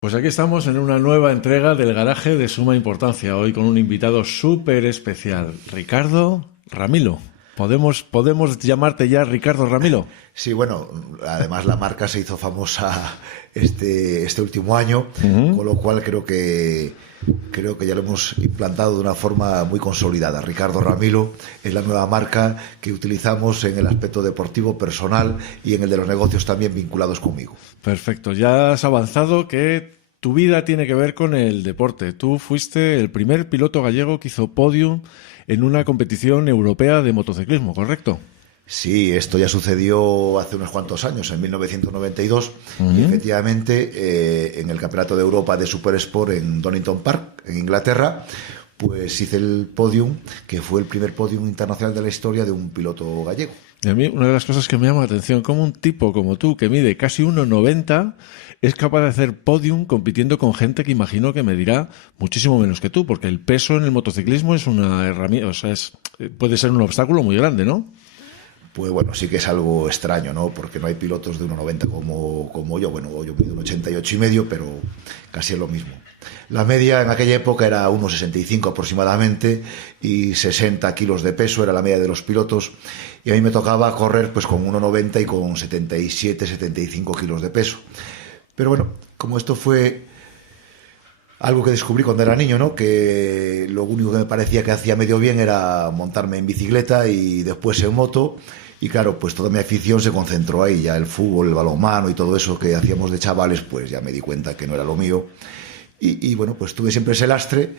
Pues aquí estamos en una nueva entrega del Garaje de Suma Importancia, hoy con un invitado súper especial, Ricardo Ramilo. ¿Podemos llamarte ya Ricardo Ramilo? Sí, bueno, además la marca se hizo famosa este último año, con lo cual creo que ya lo hemos implantado de una forma muy consolidada. Ricardo Ramilo es la nueva marca que utilizamos en el aspecto deportivo, personal y en el de los negocios también vinculados conmigo. Perfecto, ya has avanzado que tu vida tiene que ver con el deporte. Tú fuiste el primer piloto gallego que hizo podium en una competición europea de motociclismo, ¿correcto? Sí, esto ya sucedió hace unos cuantos años, en 1992, y efectivamente en el Campeonato de Europa de Super Sport en Donington Park, en Inglaterra, pues hice el podium, que fue el primer podium internacional de la historia de un piloto gallego. Y a mí una de las cosas que me llama la atención, como un tipo como tú, que mide casi 1,90, es capaz de hacer podium compitiendo con gente que imagino que medirá muchísimo menos que tú, porque el peso en el motociclismo es una herramienta, o sea, puede ser un obstáculo muy grande, ¿no? Pues bueno, sí que es algo extraño, ¿no? Porque no hay pilotos de 1,90 como yo. Bueno, yo mido un 88,5, pero casi es lo mismo. La media en aquella época era 1,65 aproximadamente y 60 kilos de peso era la media de los pilotos. Y a mí me tocaba correr pues con 1,90 y con 77, 75 kilos de peso. Pero bueno, como esto fue algo que descubrí cuando era niño, ¿no? Que lo único que me parecía que hacía medio bien era montarme en bicicleta y después en moto. Y claro, pues toda mi afición se concentró ahí. Ya el fútbol, el balonmano y todo eso que hacíamos de chavales, pues ya me di cuenta que no era lo mío. Y bueno, pues tuve siempre ese lastre,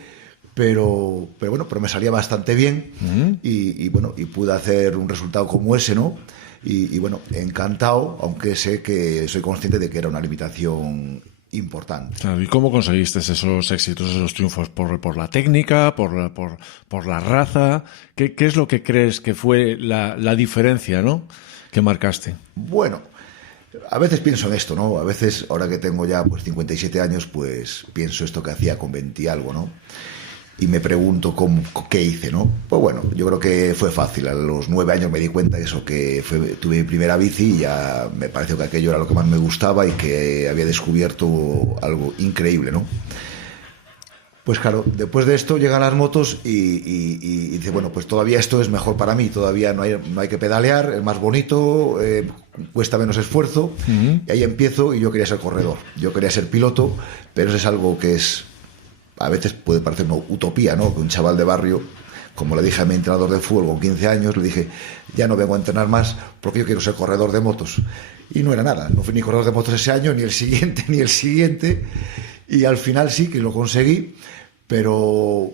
pero me salía bastante bien. Y bueno, y pude hacer un resultado como ese, ¿no? Y bueno, encantado, aunque sé que soy consciente de que era una limitación importante. Claro, ¿y cómo conseguiste esos éxitos, esos triunfos? ¿Por la técnica, por la raza? ¿Qué es lo que crees que fue la diferencia, ¿no?, que marcaste? Bueno, a veces pienso en esto, ¿no? A veces, ahora que tengo ya pues 57 años, pues pienso esto que hacía con 20 y algo, ¿no? Y me pregunto qué hice, ¿no? Pues bueno, yo creo que fue fácil. A los 9 años me di cuenta de eso, tuve mi primera bici y ya me pareció que aquello era lo que más me gustaba y que había descubierto algo increíble, ¿no? Pues claro, después de esto llegan las motos y dice, bueno, pues todavía esto es mejor para mí, todavía no hay que pedalear, es más bonito, cuesta menos esfuerzo, y ahí empiezo y yo quería ser corredor, yo quería ser piloto, pero eso es algo que a veces puede parecer una utopía, ¿no? Que un chaval de barrio, como le dije a mi entrenador de fútbol con 15 años, le dije, ya no vengo a entrenar más porque yo quiero ser corredor de motos. Y no era nada, no fui ni corredor de motos ese año, ni el siguiente, ni el siguiente. Y al final sí que lo conseguí, pero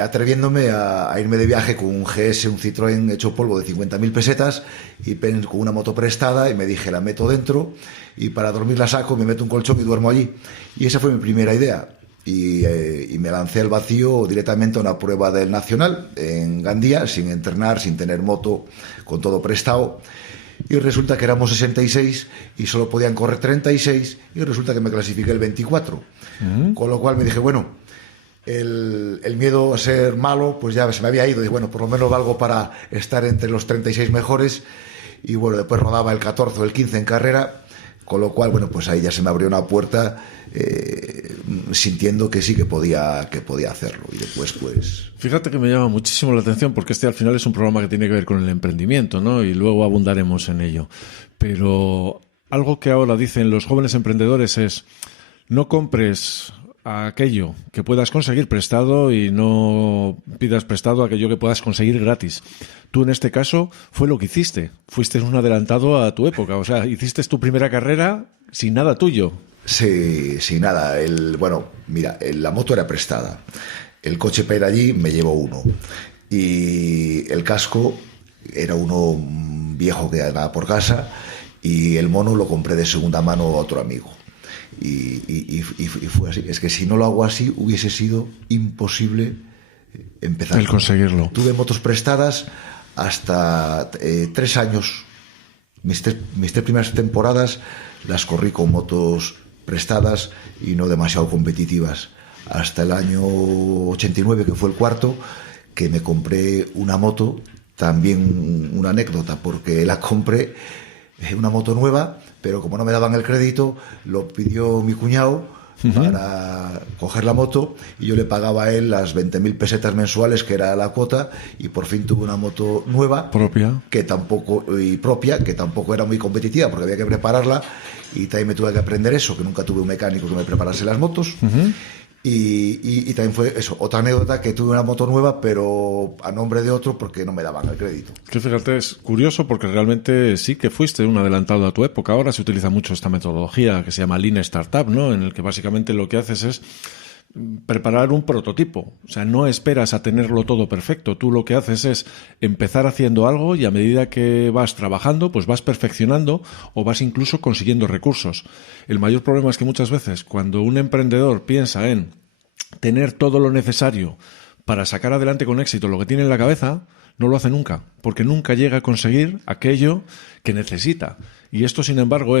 atreviéndome a irme de viaje con un GS, un Citroën hecho polvo de 50.000 pesetas y con una moto prestada, y me dije, la meto dentro y para dormir la saco, me meto un colchón y duermo allí. Y esa fue mi primera idea. Y me lancé al vacío directamente a una prueba del Nacional en Gandía, sin entrenar, sin tener moto, con todo prestado. Y resulta que éramos 66 y solo podían correr 36, y resulta que me clasifiqué el 24. Con lo cual me dije, bueno, el miedo a ser malo pues ya se me había ido. Y bueno, por lo menos valgo para estar entre los 36 mejores. Y bueno, después rodaba el 14 o el 15 en carrera. Con lo cual, bueno, pues ahí ya se me abrió una puerta, sintiendo que sí que podía hacerlo. Y después, pues... Fíjate que me llama muchísimo la atención porque al final es un programa que tiene que ver con el emprendimiento, ¿no? Y luego abundaremos en ello. Pero algo que ahora dicen los jóvenes emprendedores es: no compres aquello que puedas conseguir prestado y no pidas prestado aquello que puedas conseguir gratis. Tú en este caso fue lo que hiciste. Fuiste un adelantado a tu época. O sea, hiciste tu primera carrera sin nada tuyo. Sí, sin nada. Bueno, mira, la moto era prestada. El coche para ir allí me llevó uno. Y el casco era uno viejo que andaba por casa. Y el mono lo compré de segunda mano a otro amigo. Y fue así. Es que si no lo hago así, hubiese sido imposible empezar. El conseguirlo. Tuve motos prestadas hasta 3 años. Mis tres primeras temporadas las corrí con motos prestadas y no demasiado competitivas. Hasta el año 89, que fue el cuarto, que me compré una moto. También una anécdota, porque la compré, una moto nueva, pero como no me daban el crédito, lo pidió mi cuñado para coger la moto, y yo le pagaba a él las 20.000 pesetas mensuales, que era la cuota, y por fin tuve una moto nueva, propia, que tampoco era muy competitiva, porque había que prepararla, y también me tuve que aprender eso, que nunca tuve un mecánico que me preparase las motos. Y también fue eso, otra anécdota, que tuve una moto nueva, pero a nombre de otro, porque no me daban el crédito. Que fíjate, es curioso porque realmente sí que fuiste un adelantado a tu época. Ahora se utiliza mucho esta metodología que se llama Lean Startup, ¿no? En el que básicamente lo que haces es preparar un prototipo. O sea, no esperas a tenerlo todo perfecto. Tú lo que haces es empezar haciendo algo, y a medida que vas trabajando, pues vas perfeccionando o vas incluso consiguiendo recursos. El mayor problema es que muchas veces, cuando un emprendedor piensa en tener todo lo necesario para sacar adelante con éxito lo que tiene en la cabeza, no lo hace nunca, porque nunca llega a conseguir aquello que necesita. Y esto, sin embargo,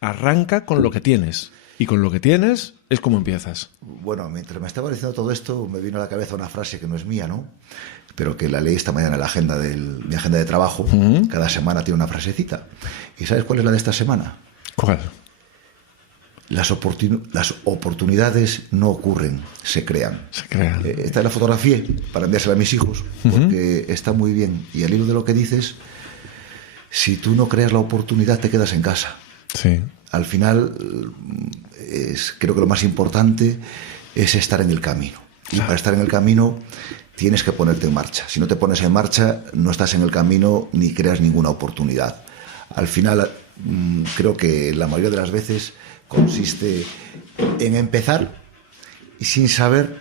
arranca con lo que tienes. Y con lo que tienes es como empiezas. Bueno, mientras me estaba diciendo todo esto, me vino a la cabeza una frase que no es mía, ¿no? Pero que la leí esta mañana en la agenda mi agenda de trabajo. Cada semana tiene una frasecita. ¿Y sabes cuál es la de esta semana? ¿Cuál? Las oportunidades no ocurren, se crean. Se crean. Esta la fotografié para enviársela a mis hijos, porque está muy bien. Y al hilo de lo que dices, si tú no creas la oportunidad, te quedas en casa. Sí. Al final, creo que lo más importante es estar en el camino. Y para estar en el camino tienes que ponerte en marcha. Si no te pones en marcha, no estás en el camino ni creas ninguna oportunidad. Al final, creo que la mayoría de las veces consiste en empezar y sin saber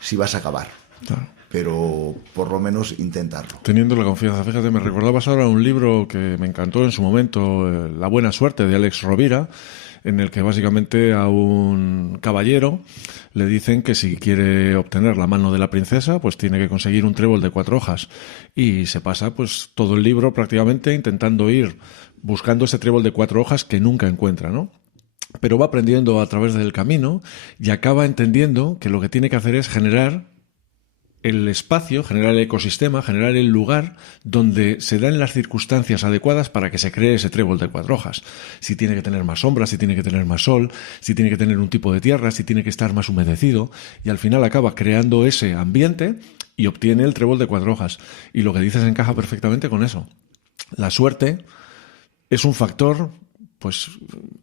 si vas a acabar. Claro. Pero por lo menos intentarlo. Teniendo la confianza. Fíjate, me recordabas ahora un libro que me encantó en su momento, La buena suerte, de Alex Rovira, en el que básicamente a un caballero le dicen que si quiere obtener la mano de la princesa, pues tiene que conseguir un trébol de 4 hojas. Y se pasa pues todo el libro prácticamente intentando ir buscando ese trébol de 4 hojas que nunca encuentra, ¿no? Pero va aprendiendo a través del camino y acaba entendiendo que lo que tiene que hacer es generar el espacio, generar el ecosistema, generar el lugar donde se dan las circunstancias adecuadas para que se cree ese trébol de 4 hojas. Si tiene que tener más sombra, si tiene que tener más sol, si tiene que tener un tipo de tierra, si tiene que estar más humedecido, y al final acaba creando ese ambiente y obtiene el trébol de 4 hojas. Y lo que dices encaja perfectamente con eso. La suerte es un factor pues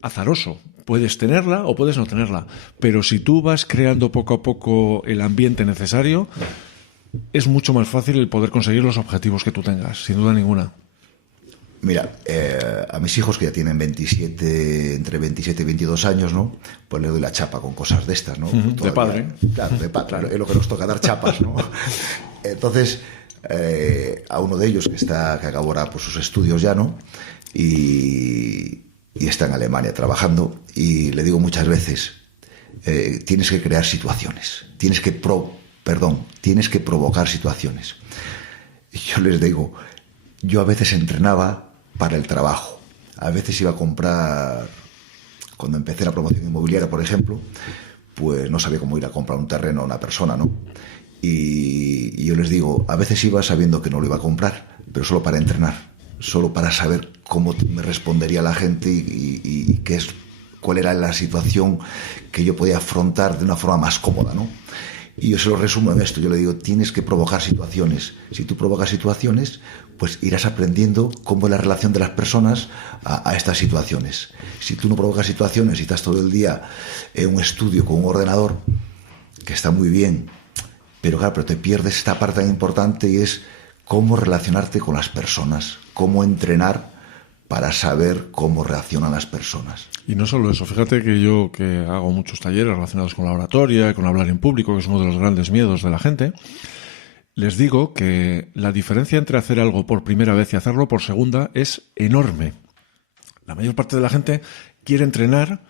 azaroso. Puedes tenerla o puedes no tenerla, pero si tú vas creando poco a poco el ambiente necesario, es mucho más fácil el poder conseguir los objetivos que tú tengas, sin duda ninguna. Mira, a mis hijos, que ya tienen entre 27 y 22 años, ¿no? Pues le doy la chapa con cosas de estas, ¿no? De padre. Claro, claro, es lo que nos toca, dar chapas, ¿no? Entonces, a uno de ellos que acabó ahora pues, sus estudios ya, ¿no? Y está en Alemania trabajando, y le digo muchas veces, tienes que crear situaciones, tienes que provocar situaciones. Y yo les digo, yo a veces entrenaba para el trabajo, a veces iba a comprar, cuando empecé la promoción inmobiliaria, por ejemplo, pues no sabía cómo ir a comprar un terreno a una persona, ¿no? Y yo les digo, a veces iba sabiendo que no lo iba a comprar, pero solo para entrenar, solo para saber cómo me respondería la gente y cuál era la situación que yo podía afrontar de una forma más cómoda, ¿no? Y yo se lo resumo en esto, yo le digo, tienes que provocar situaciones. Si tú provocas situaciones, pues irás aprendiendo cómo es la relación de las personas a estas situaciones. Si tú no provocas situaciones y estás todo el día en un estudio con un ordenador, que está muy bien, pero claro, pero te pierdes esta parte tan importante, y es cómo relacionarte con las personas, cómo entrenar para saber cómo reaccionan las personas. Y no solo eso, fíjate que yo, que hago muchos talleres relacionados con la oratoria, con hablar en público, que es uno de los grandes miedos de la gente, les digo que la diferencia entre hacer algo por primera vez y hacerlo por segunda es enorme. La mayor parte de la gente quiere entrenar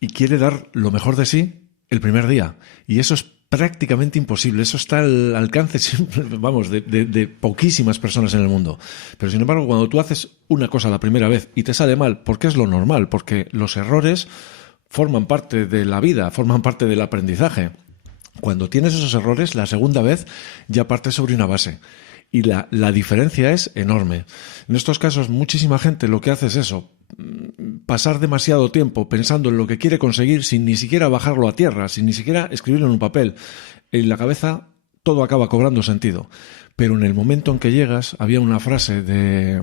y quiere dar lo mejor de sí el primer día, y eso es prácticamente imposible. Eso está al alcance, vamos, de poquísimas personas en el mundo. Pero sin embargo, cuando tú haces una cosa la primera vez y te sale mal, porque es lo normal, porque los errores forman parte de la vida, forman parte del aprendizaje. Cuando tienes esos errores, la segunda vez ya partes sobre una base. Y la diferencia es enorme. En estos casos, muchísima gente lo que hace es eso. pasar demasiado tiempo pensando en lo que quiere conseguir sin ni siquiera bajarlo a tierra, sin ni siquiera escribirlo en un papel. En la cabeza todo acaba cobrando sentido. Pero en el momento en que llegas, había una frase de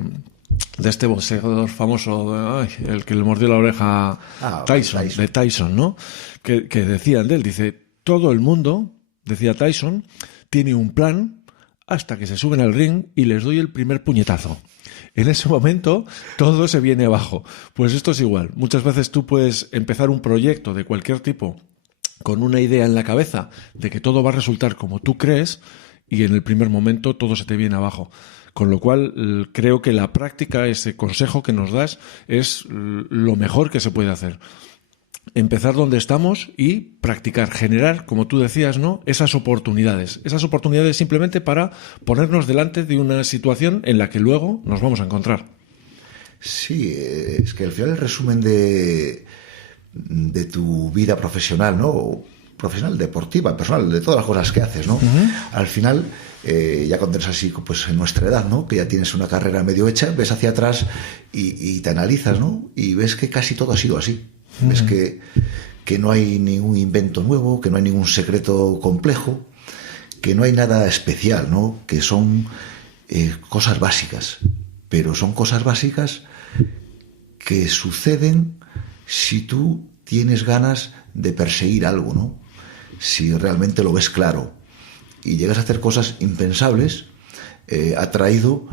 este boxeador famoso, el que le mordió la oreja, de Tyson, ¿no? Que decían de él, dice, todo el mundo, decía Tyson, tiene un plan hasta que se suben al ring y les doy el primer puñetazo. En ese momento todo se viene abajo. Pues esto es igual. Muchas veces tú puedes empezar un proyecto de cualquier tipo con una idea en la cabeza de que todo va a resultar como tú crees y en el primer momento todo se te viene abajo. Con lo cual creo que la práctica, ese consejo que nos das, es lo mejor que se puede hacer. Empezar donde estamos y practicar, generar, como tú decías, ¿no?, esas oportunidades simplemente para ponernos delante de una situación en la que luego nos vamos a encontrar. Sí, es que al final el resumen de tu vida profesional, ¿no?, profesional, deportiva, personal, de todas las cosas que haces, ¿no? Uh-huh. Al final, ya cuando eres así, pues en nuestra edad, ¿no?, que ya tienes una carrera medio hecha, ves hacia atrás y te analizas, ¿no?, y ves que casi todo ha sido así. Ves que no hay ningún invento nuevo, que no hay ningún secreto complejo, que no hay nada especial, ¿no? Que son cosas básicas, pero son cosas básicas que suceden si tú tienes ganas de perseguir algo, ¿no? Si realmente lo ves claro y llegas a hacer cosas impensables, atraído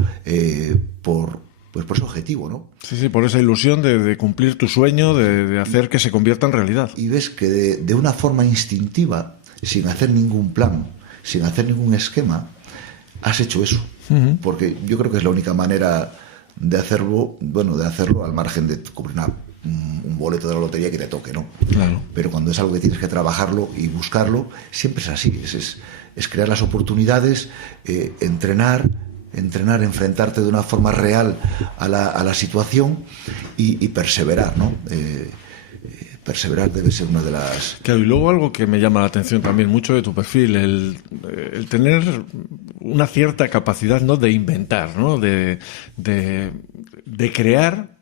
por ese objetivo, ¿no? Sí, por esa ilusión de cumplir tu sueño, de hacer que se convierta en realidad. Y ves que de una forma instintiva, sin hacer ningún plan, sin hacer ningún esquema, has hecho eso. Uh-huh. Porque yo creo que es la única manera de hacerlo, al margen de cubrir un boleto de la lotería que te toque, ¿no? Claro. Pero cuando es algo que tienes que trabajarlo y buscarlo, siempre es así. Es crear las oportunidades, entrenar, enfrentarte de una forma real a la situación y perseverar, ¿no? Perseverar debe ser una de las... Claro, y luego algo que me llama la atención también mucho de tu perfil, el tener una cierta capacidad, ¿no?, de inventar, ¿no?, de crear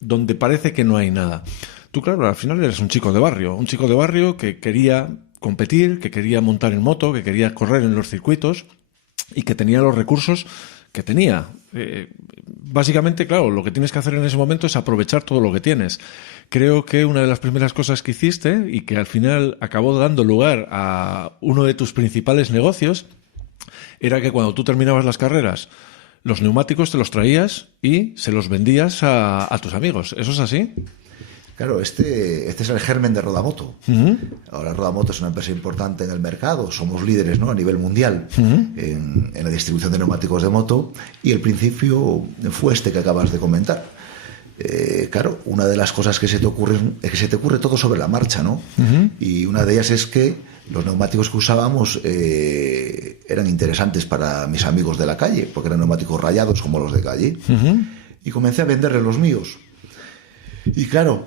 donde parece que no hay nada. Tú, claro, al final eres un chico de barrio que quería competir, que quería montar en moto, que quería correr en los circuitos y que tenía los recursos que tenía. Básicamente, claro, lo que tienes que hacer en ese momento es aprovechar todo lo que tienes. Creo que una de las primeras cosas que hiciste y que al final acabó dando lugar a uno de tus principales negocios era que cuando tú terminabas las carreras, los neumáticos te los traías y se los vendías a tus amigos. ¿Eso es así? Claro, este es el germen de Rodamoto. Uh-huh. Ahora Rodamoto es una empresa importante en el mercado, somos líderes, ¿no?, a nivel mundial, uh-huh, en la distribución de neumáticos de moto, y el principio fue este que acabas de comentar. Claro, una de las cosas que se te ocurre es que se te ocurre todo sobre la marcha, ¿no? Uh-huh. Y una de ellas es que los neumáticos que usábamos eran interesantes para mis amigos de la calle, porque eran neumáticos rayados como los de calle. Uh-huh. Y comencé a venderles los míos. Y claro,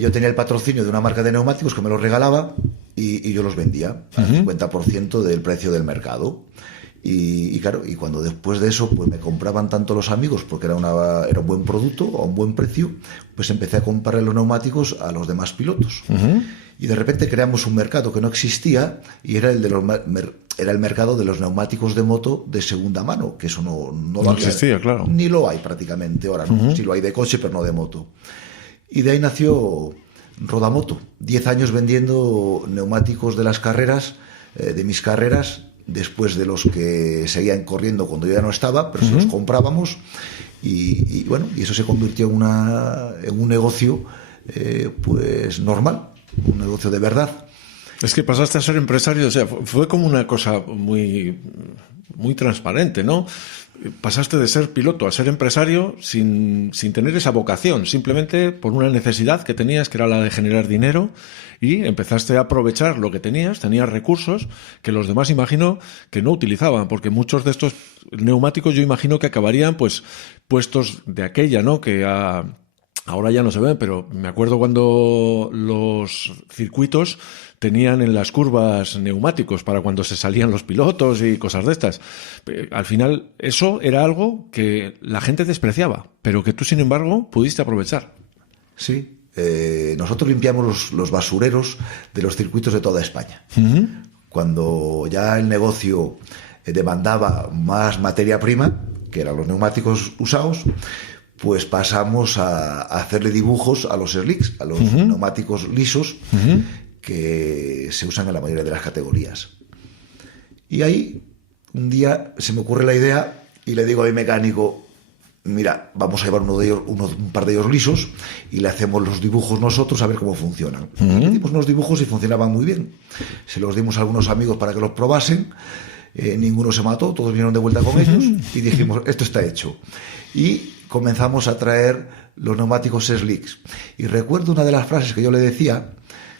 yo tenía el patrocinio de una marca de neumáticos que me los regalaba y yo los vendía al 50% del precio del mercado. Y claro, y cuando después de eso pues me compraban tanto los amigos porque era un buen producto a un buen precio, pues empecé a comprarle los neumáticos a los demás pilotos. Uh-huh. Y de repente creamos un mercado que no existía y era el mercado de los neumáticos de moto de segunda mano, que eso no existía, claro. Ni lo hay prácticamente ahora, ¿no? Uh-huh. Sí lo hay de coche, pero no de moto. Y de ahí nació Rodamoto. 10 años vendiendo neumáticos de las carreras, de mis carreras, después de los que seguían corriendo cuando yo ya no estaba, pero se los comprábamos. Y bueno, y eso se convirtió en un negocio pues normal, un negocio de verdad. Es que pasaste a ser empresario, o sea, fue como una cosa muy, muy transparente, ¿no? Pasaste de ser piloto a ser empresario sin tener esa vocación, simplemente por una necesidad que tenías, que era la de generar dinero, y empezaste a aprovechar lo que tenías recursos que los demás imagino que no utilizaban, porque muchos de estos neumáticos yo imagino que acabarían pues puestos de aquella, ¿no? Que ahora ya no se ven, pero me acuerdo cuando los circuitos tenían en las curvas neumáticos para cuando se salían los pilotos y cosas de estas. Al final, eso era algo que la gente despreciaba, pero que tú, sin embargo, pudiste aprovechar. Sí. Nosotros limpiamos los basureros de los circuitos de toda España. Cuando ya el negocio demandaba más materia prima, que eran los neumáticos usados, pues pasamos a hacerle dibujos a los slicks, a los neumáticos lisos, que se usan en la mayoría de las categorías. Y ahí un día se me ocurre la idea y le digo a mi mecánico: mira, vamos a llevar un par de ellos lisos y le hacemos los dibujos nosotros a ver cómo funcionan. Le dimos unos dibujos y funcionaban muy bien. Se los dimos a algunos amigos para que los probasen. Ninguno se mató, todos vinieron de vuelta con ellos y dijimos: esto está hecho. Y comenzamos a traer los neumáticos slicks. Y recuerdo una de las frases que yo le decía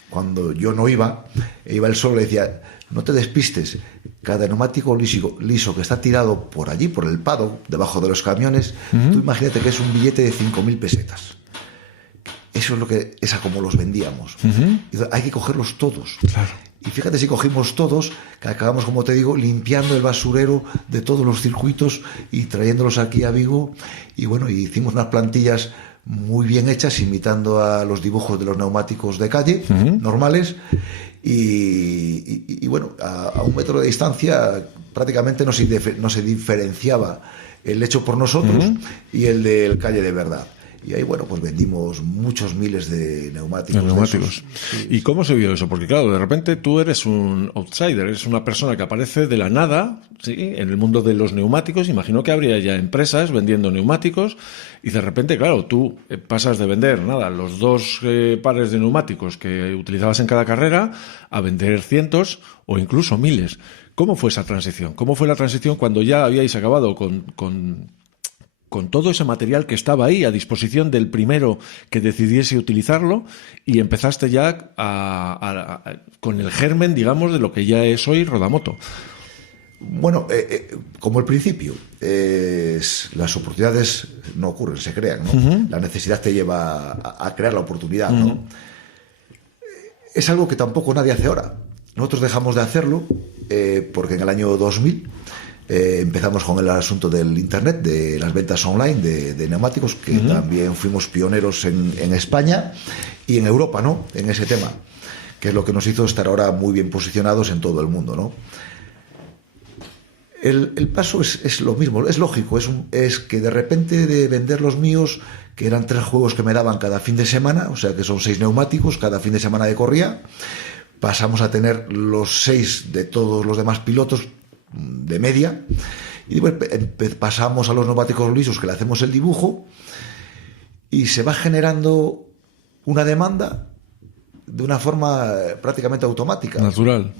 cuando yo no iba él solo, le decía: no te despistes, cada neumático liso que está tirado por allí, por el paddock, debajo de los camiones, tú imagínate que es un billete de 5.000 pesetas. Eso es a como los vendíamos. Hay que cogerlos todos. Claro. Y fíjate si cogimos todos, que acabamos, como te digo, limpiando el basurero de todos los circuitos y trayéndolos aquí a Vigo. Y bueno, hicimos unas plantillas muy bien hechas, imitando a los dibujos de los neumáticos de calle, normales. Y bueno, a 1 metro de distancia prácticamente no se diferenciaba el hecho por nosotros y el del calle de verdad. Y ahí, bueno, pues vendimos muchos miles de neumáticos. Sí. ¿Y cómo se vio eso? Porque claro, de repente tú eres un outsider, eres una persona que aparece de la nada, ¿sí?, en el mundo de los neumáticos. Imagino que habría ya empresas vendiendo neumáticos y de repente, claro, tú pasas de vender los 2 pares de neumáticos que utilizabas en cada carrera a vender cientos o incluso miles. ¿Cómo fue esa transición? ¿Cómo fue la transición cuando ya habíais acabado con todo ese material que estaba ahí a disposición del primero que decidiese utilizarlo y empezaste ya con el germen, digamos, de lo que ya es hoy Rodamoto? Bueno, como el principio, las oportunidades no ocurren, se crean, ¿no? La necesidad te lleva a crear la oportunidad, ¿no? Es algo que tampoco nadie hace ahora. Nosotros dejamos de hacerlo porque en el año 2000 empezamos con el asunto del Internet, de las ventas online de neumáticos, que también fuimos pioneros en España y en Europa, ¿no?, en ese tema, que es lo que nos hizo estar ahora muy bien posicionados en todo el mundo, ¿no? El paso es lo mismo, es lógico, es que de repente de vender los míos, que eran 3 juegos que me daban cada fin de semana, o sea que son 6 neumáticos cada fin de semana de corrida, pasamos a tener los 6 de todos los demás pilotos de media, y después pasamos a los neumáticos lisos, que le hacemos el dibujo, y se va generando una demanda de una forma prácticamente automática. Natural.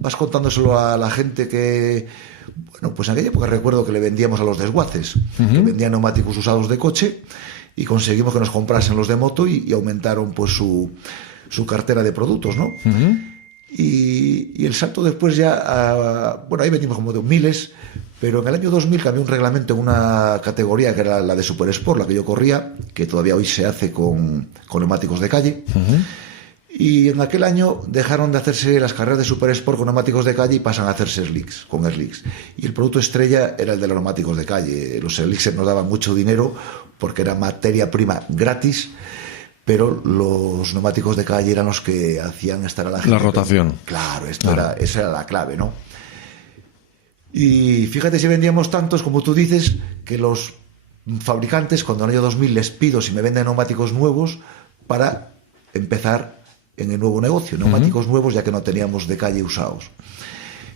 Vas contándoselo a la gente que, bueno, pues en aquella época recuerdo que le vendíamos a los desguaces, que vendían neumáticos usados de coche, y conseguimos que nos comprasen los de moto y aumentaron pues su cartera de productos, ¿no? Y el salto después ya, bueno, ahí vendimos como de miles, pero en el año 2000 cambió un reglamento en una categoría que era la de Super Sport, la que yo corría, que todavía hoy se hace con neumáticos de calle. Y en aquel año dejaron de hacerse las carreras de Super Sport con neumáticos de calle y pasan a hacerse slicks, con slicks. Y el producto estrella era el de los neumáticos de calle. Los slicks nos daban mucho dinero porque era materia prima gratis, pero los neumáticos de calle eran los que hacían estar a la gente. La rotación. Claro, esa era la clave, ¿no? Y fíjate si vendíamos tantos, como tú dices, que los fabricantes, cuando en el año 2000 les pido si me venden neumáticos nuevos para empezar en el nuevo negocio, neumáticos nuevos, ya que no teníamos de calle usados.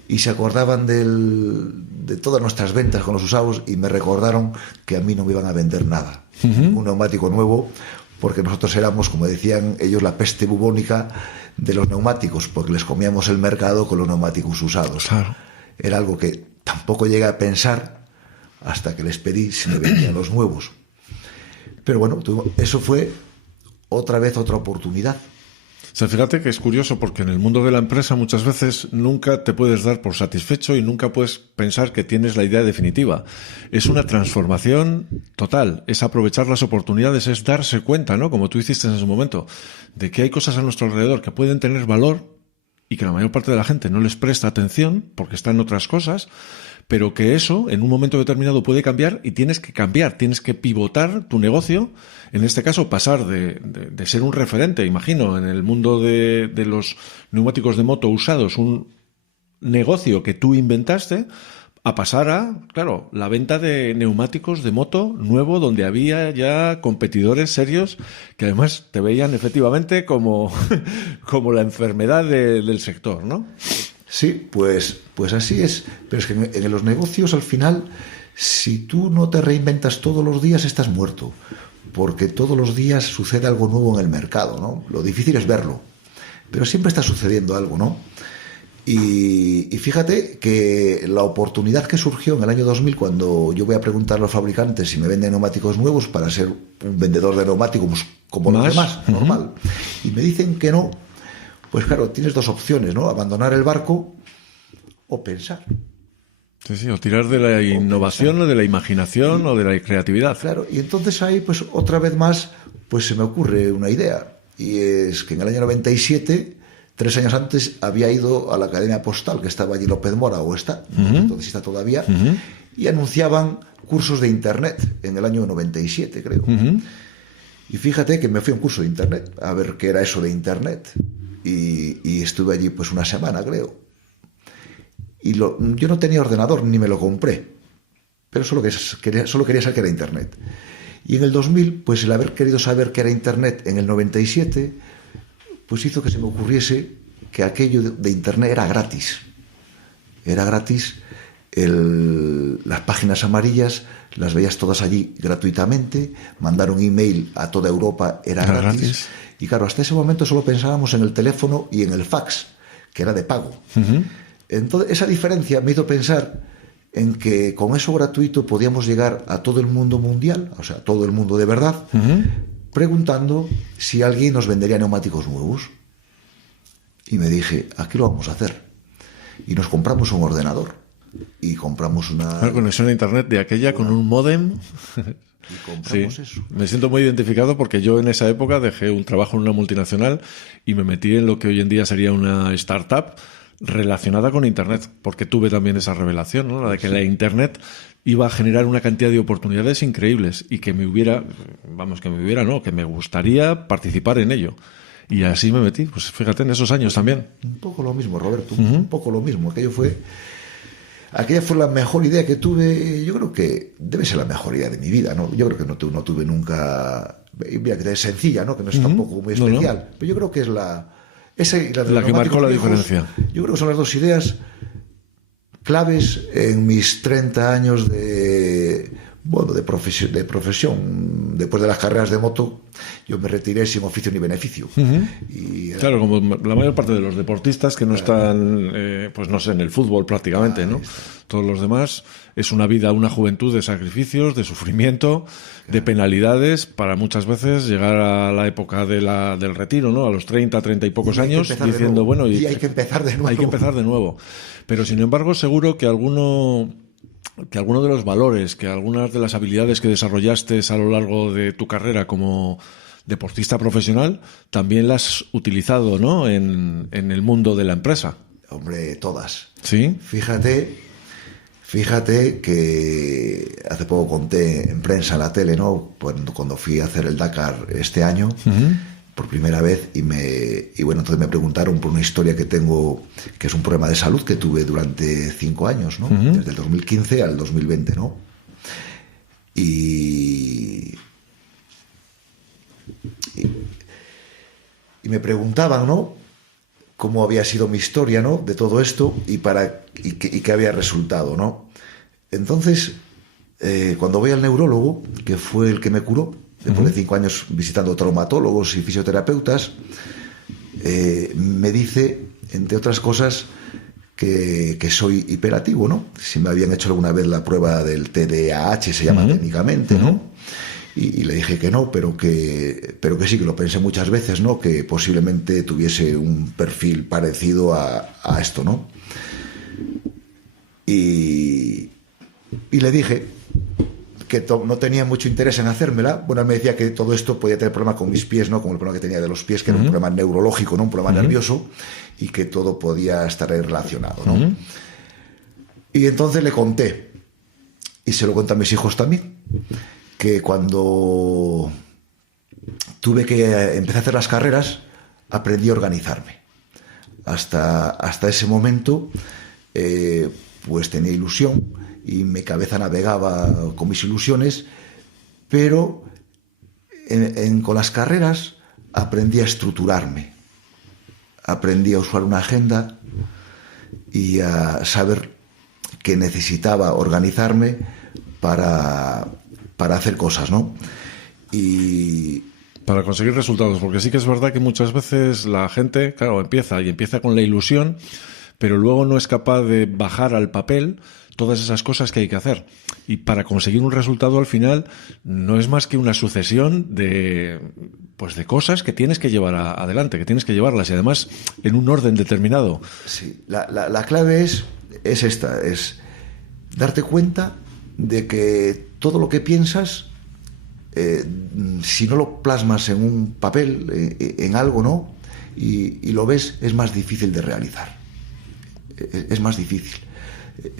Y se acordaban de todas nuestras ventas con los usados y me recordaron que a mí no me iban a vender nada. Un neumático nuevo, porque nosotros éramos, como decían ellos, la peste bubónica de los neumáticos, porque les comíamos el mercado con los neumáticos usados. Claro. Era algo que tampoco llegué a pensar hasta que les pedí si me vendían los nuevos. Pero bueno, eso fue otra vez otra oportunidad. O sea, fíjate que es curioso porque en el mundo de la empresa muchas veces nunca te puedes dar por satisfecho y nunca puedes pensar que tienes la idea definitiva. Es una transformación total, es aprovechar las oportunidades, es darse cuenta, ¿no?, como tú hiciste en ese momento, de que hay cosas a nuestro alrededor que pueden tener valor y que la mayor parte de la gente no les presta atención porque está en otras cosas, pero que eso en un momento determinado puede cambiar y tienes que cambiar, tienes que pivotar tu negocio, en este caso pasar de ser un referente, imagino, en el mundo de los neumáticos de moto usados, un negocio que tú inventaste, a pasar a, claro, la venta de neumáticos de moto nuevo, donde había ya competidores serios que además te veían efectivamente como, como la enfermedad del sector, ¿no? Sí, pues así es. Pero es que en los negocios, al final, si tú no te reinventas todos los días, estás muerto. Porque todos los días sucede algo nuevo en el mercado, ¿no? Lo difícil es verlo. Pero siempre está sucediendo algo, ¿no? Y fíjate que la oportunidad que surgió en el año 2000, cuando yo voy a preguntar a los fabricantes si me venden neumáticos nuevos para ser un vendedor de neumáticos como los demás, normal, y me dicen que no, pues claro, tienes dos opciones, ¿no? Abandonar el barco o pensar. Sí, o tirar de la innovación o de la imaginación o de la creatividad. Claro, y entonces ahí, pues otra vez más, pues se me ocurre una idea, y es que en el año 97... 3 años antes había ido a la Academia Postal, que estaba allí López Mora, o está, entonces está todavía, y anunciaban cursos de Internet en el año 97, creo. Y fíjate que me fui a un curso de Internet, a ver qué era eso de Internet, y estuve allí pues una semana, creo. Y yo no tenía ordenador, ni me lo compré, pero solo quería saber qué era Internet. Y en el 2000, pues el haber querido saber qué era Internet en el 97... pues hizo que se me ocurriese que aquello de Internet era gratis. Era gratis, las páginas amarillas las veías todas allí gratuitamente, mandar un email a toda Europa era gratis. Y claro, hasta ese momento solo pensábamos en el teléfono y en el fax, que era de pago. Entonces, esa diferencia me hizo pensar en que con eso gratuito podíamos llegar a todo el mundo mundial, o sea, todo el mundo de verdad, preguntando si alguien nos vendería neumáticos nuevos. Y me dije, aquí lo vamos a hacer. Y nos compramos un ordenador. Y compramos una conexión a Internet de aquella con un módem. Y compramos eso. Me siento muy identificado porque yo en esa época dejé un trabajo en una multinacional y me metí en lo que hoy en día sería una startup relacionada con Internet, porque tuve también esa revelación, ¿no? La de que la Internet iba a generar una cantidad de oportunidades increíbles y que me gustaría participar en ello. Y así me metí, pues fíjate, en esos años también. Un poco lo mismo, Roberto, un poco lo mismo. Aquella fue la mejor idea que tuve. Yo creo que debe ser la mejor idea de mi vida, ¿no? Yo creo que no tuve nunca... Mira, que es sencilla, ¿no? Que no es tampoco muy especial. Pero yo creo que es la que marcó la diferencia. Yo creo que son las dos ideas claves en mis 30 años de profesión. Después de las carreras de moto, yo me retiré sin oficio ni beneficio. Claro, como la mayor parte de los deportistas que no están, pues no sé, en el fútbol prácticamente, ¿no? Todos los demás es una vida, una juventud de sacrificios, de sufrimiento, de penalidades, para muchas veces llegar a la época del retiro, ¿no? A los 30 y pocos años, diciendo, bueno, y hay que empezar de nuevo. Hay que empezar de nuevo. Pero sin embargo, seguro que alguno de los valores, que algunas de las habilidades que desarrollaste a lo largo de tu carrera como deportista profesional, también las has utilizado, ¿no? En el mundo de la empresa. Hombre, todas. ¿Sí? Fíjate que hace poco conté en prensa, en la tele, ¿no? Cuando fui a hacer el Dakar este año, por primera vez, y bueno, entonces me preguntaron por una historia que tengo, que es un problema de salud que tuve durante 5 años, ¿no? Desde el 2015 al 2020, ¿no? Y me preguntaban, ¿no?, cómo había sido mi historia, ¿no?, de todo esto y qué había resultado, ¿no? Entonces, cuando voy al neurólogo, que fue el que me curó, después de 5 años visitando traumatólogos y fisioterapeutas, me dice, entre otras cosas, que soy hiperactivo, ¿no? Si me habían hecho alguna vez la prueba del TDAH, se llama técnicamente, ¿no? Y le dije que no, pero que sí, que lo pensé muchas veces, ¿no? Que posiblemente tuviese un perfil parecido a esto, ¿no? Y le dije que no tenía mucho interés en hacérmela. Bueno, él me decía que todo esto podía tener problema con mis pies, ¿no? Como el problema que tenía de los pies, que era un problema neurológico, ¿no? Un problema nervioso. y que todo podía estar ahí relacionado, ¿no? Y entonces le conté, y se lo conté a mis hijos también, que cuando tuve que empezar a hacer las carreras, aprendí a organizarme. Hasta ese momento, pues tenía ilusión y mi cabeza navegaba con mis ilusiones, pero con las carreras aprendí a estructurarme, aprendí a usar una agenda y a saber que necesitaba organizarme para hacer cosas, ¿no? Y para conseguir resultados, porque sí que es verdad que muchas veces la gente, claro, empieza con la ilusión, pero luego no es capaz de bajar al papel todas esas cosas que hay que hacer. Y para conseguir un resultado al final no es más que una sucesión de cosas que tienes que llevar adelante, que tienes que llevarlas, y además en un orden determinado. Sí, la clave es esta, es darte cuenta de que todo lo que piensas, si no lo plasmas en un papel, en algo, ¿no? Y lo ves, es más difícil de realizar. Es más difícil.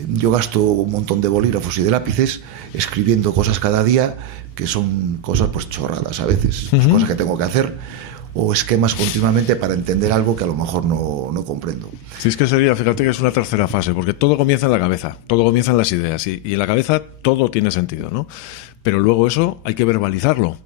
Yo gasto un montón de bolígrafos y de lápices escribiendo cosas cada día que son cosas pues chorradas a veces, cosas que tengo que hacer, o esquemas continuamente para entender algo que a lo mejor no comprendo. Sí, es que fíjate que es una tercera fase, porque todo comienza en la cabeza, todo comienza en las ideas, y en la cabeza todo tiene sentido, ¿no? Pero luego eso hay que verbalizarlo.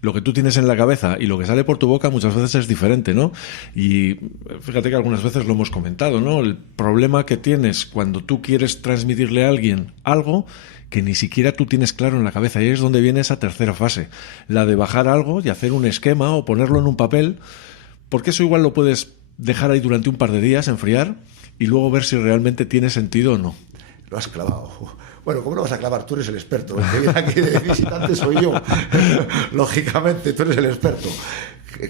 Lo que tú tienes en la cabeza y lo que sale por tu boca muchas veces es diferente, ¿no? Y fíjate que algunas veces lo hemos comentado, ¿no? El problema que tienes cuando tú quieres transmitirle a alguien algo que ni siquiera tú tienes claro en la cabeza, y es donde viene esa tercera fase, la de bajar algo y hacer un esquema o ponerlo en un papel, porque eso igual lo puedes dejar ahí durante un par de días, enfriar, y luego ver si realmente tiene sentido o no. Lo has clavado. Bueno, ¿cómo lo vas a clavar? Tú eres el experto. El que viene aquí de visitante soy yo. Lógicamente, tú eres el experto.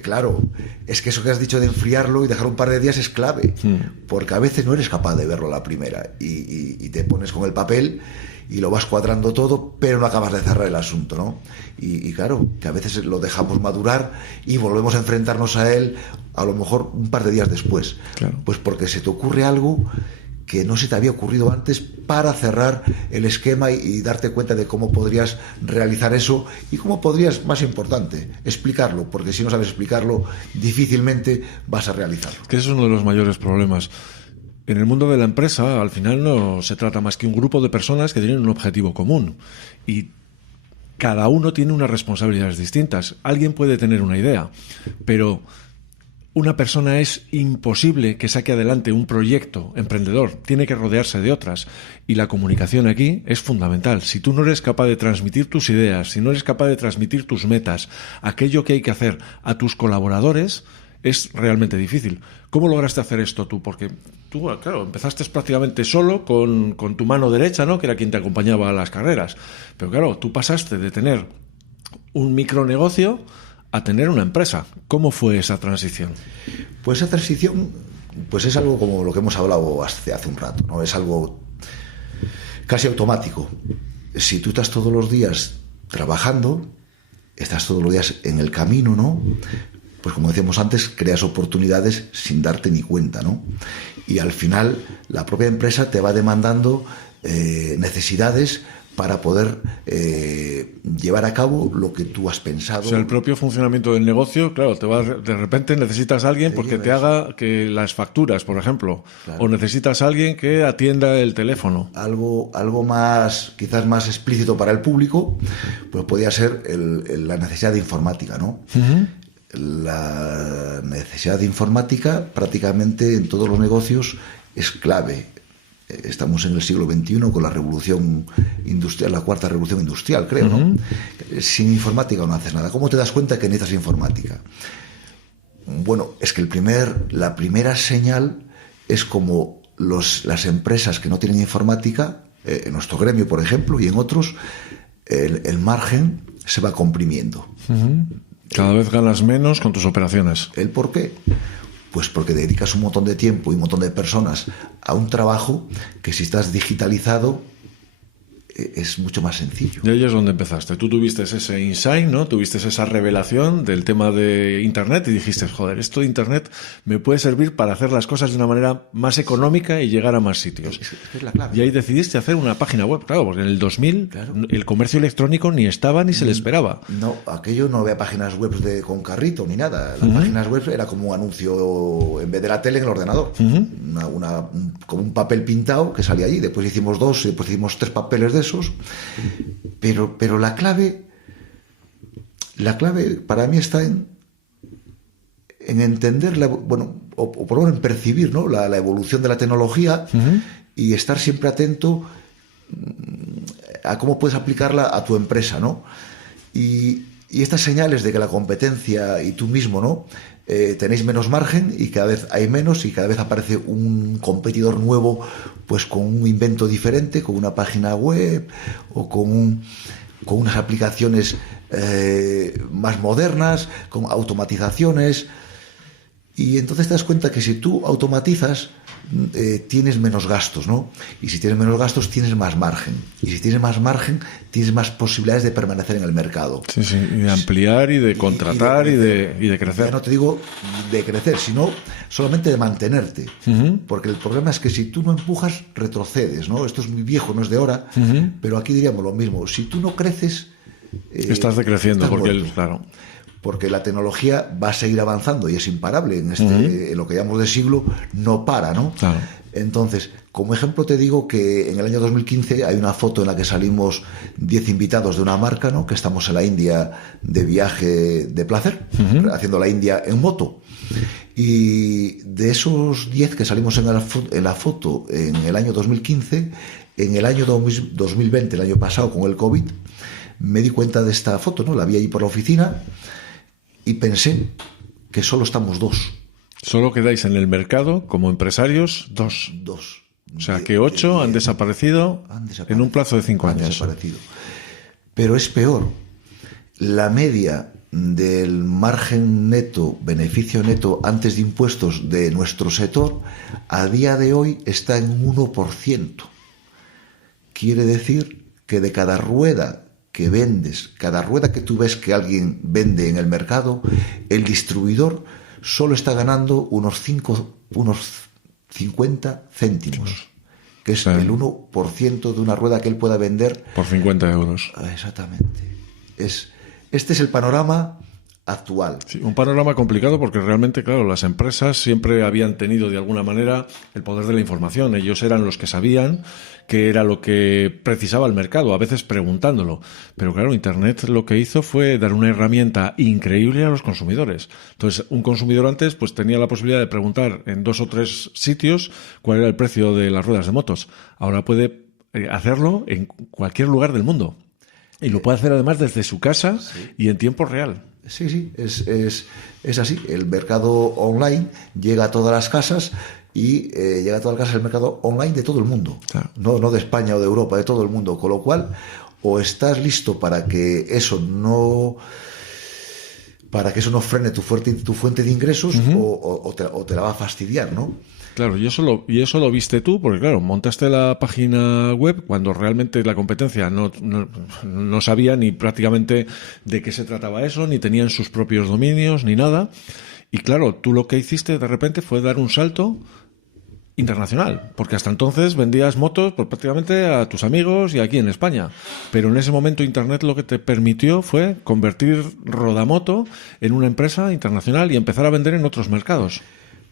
Claro, es que eso que has dicho de enfriarlo y dejar un par de días es clave, porque a veces no eres capaz de verlo a la primera y te pones con el papel y lo vas cuadrando todo, pero no acabas de cerrar el asunto, ¿no? Y claro, que a veces lo dejamos madurar y volvemos a enfrentarnos a él a lo mejor un par de días después. Claro. Pues porque se te ocurre algo que no se te había ocurrido antes para cerrar el esquema y darte cuenta de cómo podrías realizar eso y cómo podrías, más importante, explicarlo, porque si no sabes explicarlo, difícilmente vas a realizarlo. Que ese es uno de los mayores problemas. En el mundo de la empresa, al final no se trata más que un grupo de personas que tienen un objetivo común y cada uno tiene unas responsabilidades distintas. Alguien puede tener una idea, pero una persona es imposible que saque adelante un proyecto emprendedor, tiene que rodearse de otras, y la comunicación aquí es fundamental. Si tú no eres capaz de transmitir tus ideas, si no eres capaz de transmitir tus metas, aquello que hay que hacer a tus colaboradores, es realmente difícil. ¿Cómo lograste hacer esto tú? Porque tú, claro, empezaste prácticamente solo con tu mano derecha, ¿no? Que era quien te acompañaba a las carreras, pero claro, tú pasaste de tener un micronegocio a tener una empresa. ¿Cómo fue esa transición? Pues esa transición pues es algo como lo que hemos hablado hace un rato, ¿no? Es algo casi automático. Si tú estás todos los días trabajando, estás todos los días en el camino, ¿no? Pues como decíamos antes, creas oportunidades sin darte ni cuenta, ¿no? Y al final la propia empresa te va demandando necesidades para poder llevar a cabo lo que tú has pensado. O sea, el propio funcionamiento del negocio, claro, de repente necesitas a alguien porque te haga que las facturas, por ejemplo, claro. O necesitas a alguien que atienda el teléfono. Algo más, quizás más explícito para el público, pues podría ser la necesidad de informática, ¿no? Uh-huh. La necesidad de informática prácticamente en todos los negocios es clave. Estamos en el siglo XXI con la revolución industrial, la cuarta revolución industrial, creo, ¿no? Sin informática no haces nada. ¿Cómo te das cuenta que necesitas informática? Bueno, es que la primera señal es como las empresas que no tienen informática, en nuestro gremio, por ejemplo, y en otros, el margen se va comprimiendo. Uh-huh. Cada vez ganas menos con tus operaciones. ¿El por qué? Pues porque dedicas un montón de tiempo y un montón de personas a un trabajo que si estás digitalizado es mucho más sencillo. Y ahí es donde empezaste. Tú tuviste ese insight, ¿no? Tuviste esa revelación del tema de Internet y dijiste, joder, esto de Internet me puede servir para hacer las cosas de una manera más económica y llegar a más sitios. Es la clave. Y ahí decidiste hacer una página web, claro, porque en el 2000 el comercio electrónico ni estaba ni se le esperaba. No, aquello no había páginas web con carrito ni nada. Las páginas web era como un anuncio en vez de la tele en el ordenador. Como un papel pintado que salía allí. Después hicimos 2, después hicimos 3 papeles de esos. Pero la clave para mí está en entender, o por lo menos en percibir, ¿no? la evolución de la tecnología y estar siempre atento a cómo puedes aplicarla a tu empresa, ¿no? Y estas señales de que la competencia y tú mismo, ¿no? Tenéis menos margen y cada vez hay menos y cada vez aparece un competidor nuevo, pues con un invento diferente, con una página web o con unas aplicaciones más modernas, con automatizaciones. Y entonces te das cuenta que si tú automatizas, tienes menos gastos, ¿no? Y si tienes menos gastos, tienes más margen. Y si tienes más margen, tienes más posibilidades de permanecer en el mercado. Sí, sí, y de ampliar y de contratar y de crecer. Ya no te digo de crecer, sino solamente de mantenerte. Porque el problema es que si tú no empujas, retrocedes, ¿no? Esto es muy viejo, no es de ahora, pero aquí diríamos lo mismo. Si tú no creces... estás decreciendo, claro. Porque la tecnología va a seguir avanzando y es imparable. En lo que llamamos de siglo no para, ¿no? Claro. Entonces, como ejemplo te digo que en el año 2015 hay una foto en la que salimos 10 invitados de una marca, ¿no? Que estamos en la India de viaje de placer, haciendo la India en moto. Y de esos 10 que salimos en la foto en el año 2015, en el año 2020, el año pasado con el COVID, me di cuenta de esta foto, ¿no? La vi ahí por la oficina y pensé que solo estamos 2. Solo quedáis en el mercado como empresarios 2. 2. O sea que 8 han desaparecido en un plazo de 5 años. Desaparecido. Pero es peor. La media del margen neto, beneficio neto antes de impuestos de nuestro sector, a día de hoy está en 1%. Quiere decir que de cada rueda que vendes, cada rueda que tú ves que alguien vende en el mercado, el distribuidor solo está ganando unos 50 céntimos, que es el 1% de una rueda que él pueda vender. Por 50 euros. Exactamente. Este es el panorama actual. Sí, un panorama complicado porque realmente, claro, las empresas siempre habían tenido de alguna manera el poder de la información. Ellos eran los que sabían qué era lo que precisaba el mercado, a veces preguntándolo. Pero claro, Internet lo que hizo fue dar una herramienta increíble a los consumidores. Entonces, un consumidor antes pues tenía la posibilidad de preguntar en 2 o 3 sitios cuál era el precio de las ruedas de motos. Ahora puede hacerlo en cualquier lugar del mundo. Y lo puede hacer además desde su casa y en tiempo real. Sí, es así. El mercado online llega a todas las casas y llega a todas las casas el mercado online de todo el mundo. Claro. No de España o de Europa, de todo el mundo. Con lo cual, o estás listo para que eso no frene tu fuente de ingresos o te la va a fastidiar, ¿no? Claro, y eso lo viste tú, porque claro, montaste la página web cuando realmente la competencia no sabía ni prácticamente de qué se trataba eso, ni tenían sus propios dominios, ni nada. Y claro, tú lo que hiciste de repente fue dar un salto internacional, porque hasta entonces vendías motos pues, prácticamente a tus amigos y aquí en España. Pero en ese momento Internet lo que te permitió fue convertir Rodamoto en una empresa internacional y empezar a vender en otros mercados.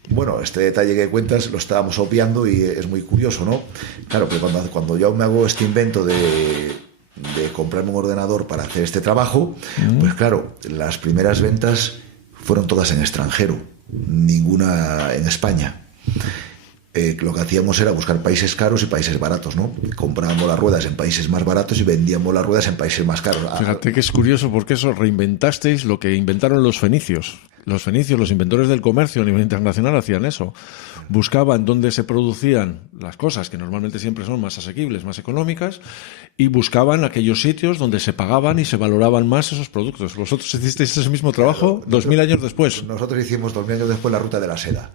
Bueno, este detalle que cuentas lo estábamos obviando y es muy curioso, ¿no? Claro, que cuando yo me hago este invento de comprarme un ordenador para hacer este trabajo, pues claro, las primeras ventas fueron todas en extranjero, ninguna en España. Lo que hacíamos era buscar países caros y países baratos, ¿no? Comprábamos las ruedas en países más baratos y vendíamos las ruedas en países más caros. Fíjate que es curioso porque eso reinventasteis lo que inventaron los fenicios. Los fenicios, los inventores del comercio a nivel internacional hacían eso. Buscaban dónde se producían las cosas, que normalmente siempre son más asequibles, más económicas, y buscaban aquellos sitios donde se pagaban y se valoraban más esos productos. Vosotros hicisteis ese mismo trabajo 2000 años después. Nosotros hicimos 2000 años después la ruta de la seda.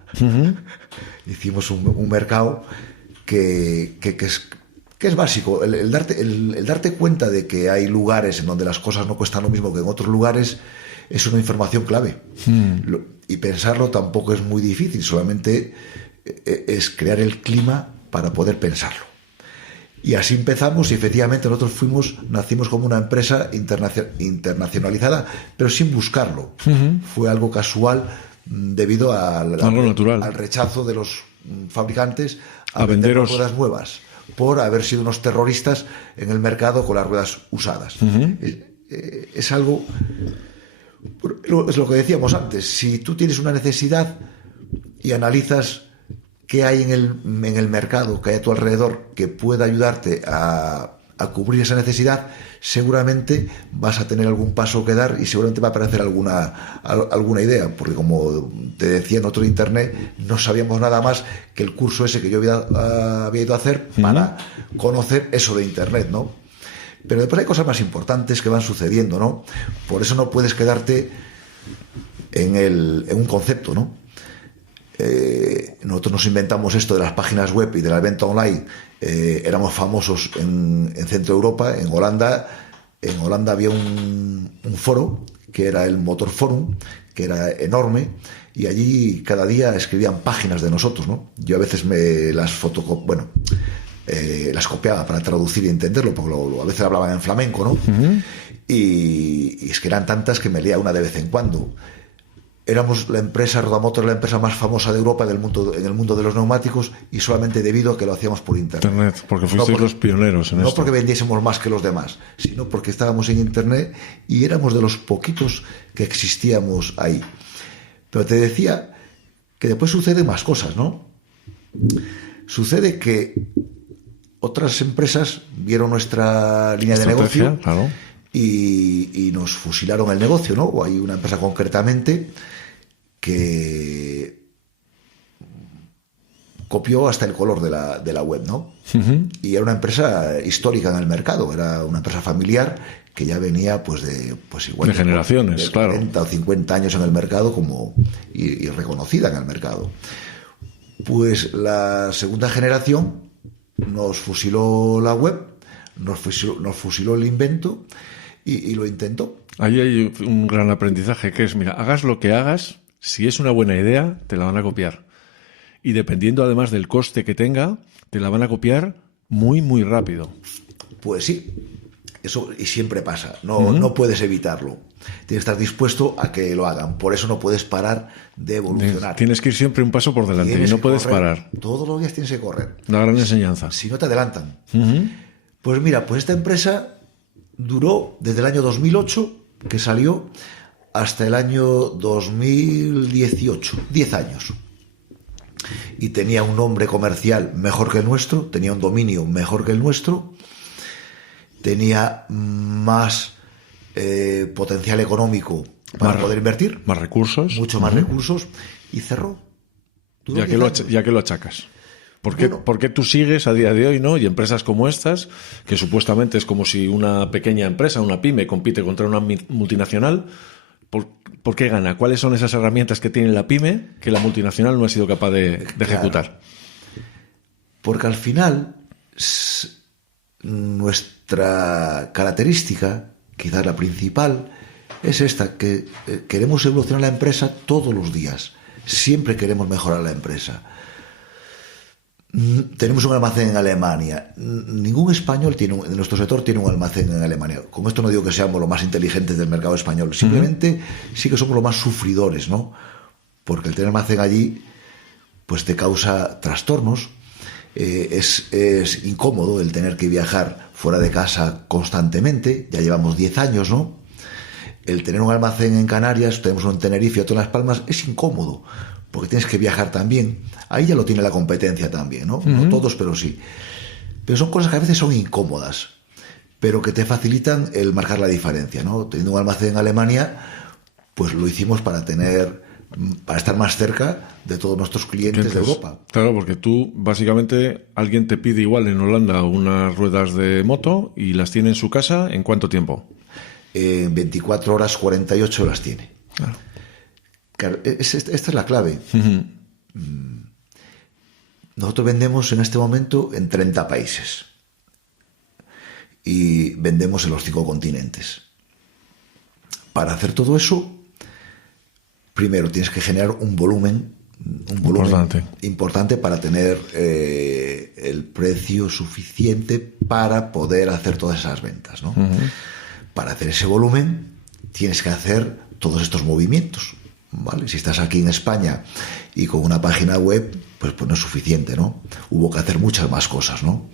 Hicimos un mercado que que es básico. El darte cuenta de que hay lugares en donde las cosas no cuestan lo mismo que en otros lugares es una información clave. Y pensarlo tampoco es muy difícil, solamente es crear el clima para poder pensarlo. Y así empezamos, y efectivamente nosotros nacimos como una empresa internacionalizada, pero sin buscarlo. Fue algo casual debido al rechazo de los fabricantes a vender ruedas nuevas, por haber sido unos terroristas en el mercado con las ruedas usadas. Es algo... Es lo que decíamos antes. Si tú tienes una necesidad y analizas qué hay en el mercado, qué hay a tu alrededor que pueda ayudarte a cubrir esa necesidad, seguramente vas a tener algún paso que dar y seguramente va a aparecer alguna idea, porque como te decía en otro internet, no sabíamos nada más que el curso ese que yo había ido a hacer para conocer eso de internet, ¿no? Pero después hay cosas más importantes que van sucediendo, ¿no? Por eso no puedes quedarte en un concepto, ¿no? Nosotros nos inventamos esto de las páginas web y de la venta online. Éramos famosos en Centro Europa, en Holanda. En Holanda había un foro que era el Motor Forum, que era enorme, y allí cada día escribían páginas de nosotros, ¿no? Yo a veces las copiaba para traducir y entenderlo, porque a veces hablaban en flamenco, ¿no? Y es que eran tantas que me leía una de vez en cuando. Éramos la empresa Rodamotor, la empresa más famosa de Europa en el mundo de los neumáticos, y solamente debido a que lo hacíamos por internet. Porque fuisteis los pioneros en esto. No porque vendiésemos más que los demás, sino porque estábamos en internet y éramos de los poquitos que existíamos ahí. Pero te decía que después suceden más cosas, ¿no? Sucede que otras empresas vieron nuestra línea de negocio, claro, y nos fusilaron el negocio, ¿no? O hay una empresa concretamente que copió hasta el color de la web, ¿no? Y era una empresa histórica en el mercado, era una empresa familiar que ya venía igual de generaciones, de 40 claro, o 50 años en el mercado y reconocida en el mercado. Pues la segunda generación nos fusiló la web, nos fusiló el invento y lo intentó. Ahí hay un gran aprendizaje, que es, mira, hagas lo que hagas, si es una buena idea, te la van a copiar. Y dependiendo además del coste que tenga, te la van a copiar muy, muy rápido. Pues sí, eso y siempre pasa, no puedes evitarlo. Tienes que estar dispuesto a que lo hagan, por eso no puedes parar de evolucionar. Tienes que ir siempre un paso por delante y no puedes parar. Todos los días tienes que correr. Una gran enseñanza. Si no te adelantan. Pues mira, esta empresa duró desde el año 2008, que salió, hasta el año 2018, 10 años. Y tenía un nombre comercial mejor que el nuestro, tenía un dominio mejor que el nuestro, tenía más potencial económico para poder invertir, más recursos, mucho más recursos, y cerró. Ya que lo achacas. ¿Por qué tú sigues a día de hoy, no? Y empresas como estas, que supuestamente es como si una pequeña empresa, una pyme, compite contra una multinacional, ¿por qué gana? ¿Cuáles son esas herramientas que tiene la pyme que la multinacional no ha sido capaz de ejecutar? Porque al final nuestra característica, quizás la principal, es esta, que queremos evolucionar la empresa todos los días. Siempre queremos mejorar la empresa. Tenemos un almacén en Alemania. Ningún español en nuestro sector tiene un almacén en Alemania. Con esto no digo que seamos los más inteligentes del mercado español. Simplemente sí que somos los más sufridores, ¿no? Porque el tener almacén allí pues te causa trastornos. Es incómodo el tener que viajar fuera de casa constantemente. Ya llevamos 10 años, ¿no? El tener un almacén en Canarias, tenemos uno en Tenerife y otro en Las Palmas, es incómodo, porque tienes que viajar también. Ahí ya lo tiene la competencia también, ¿no? No todos, pero sí. Pero son cosas que a veces son incómodas, pero que te facilitan el marcar la diferencia, ¿no? Teniendo un almacén en Alemania, pues lo hicimos para estar más cerca de todos nuestros clientes de Europa. Claro, porque tú, básicamente, alguien te pide igual en Holanda unas ruedas de moto y las tiene en su casa, ¿en cuánto tiempo? En 24 horas, 48 las tiene. Claro, esta es la clave. Nosotros vendemos en este momento en 30 países. y vendemos en los 5 continentes. Para hacer todo eso, primero tienes que generar un volumen importante para tener el precio suficiente para poder hacer todas esas ventas, ¿no? Para hacer ese volumen tienes que hacer todos estos movimientos, ¿vale? Si estás aquí en España y con una página web, pues no es suficiente, ¿no? Hubo que hacer muchas más cosas, ¿no?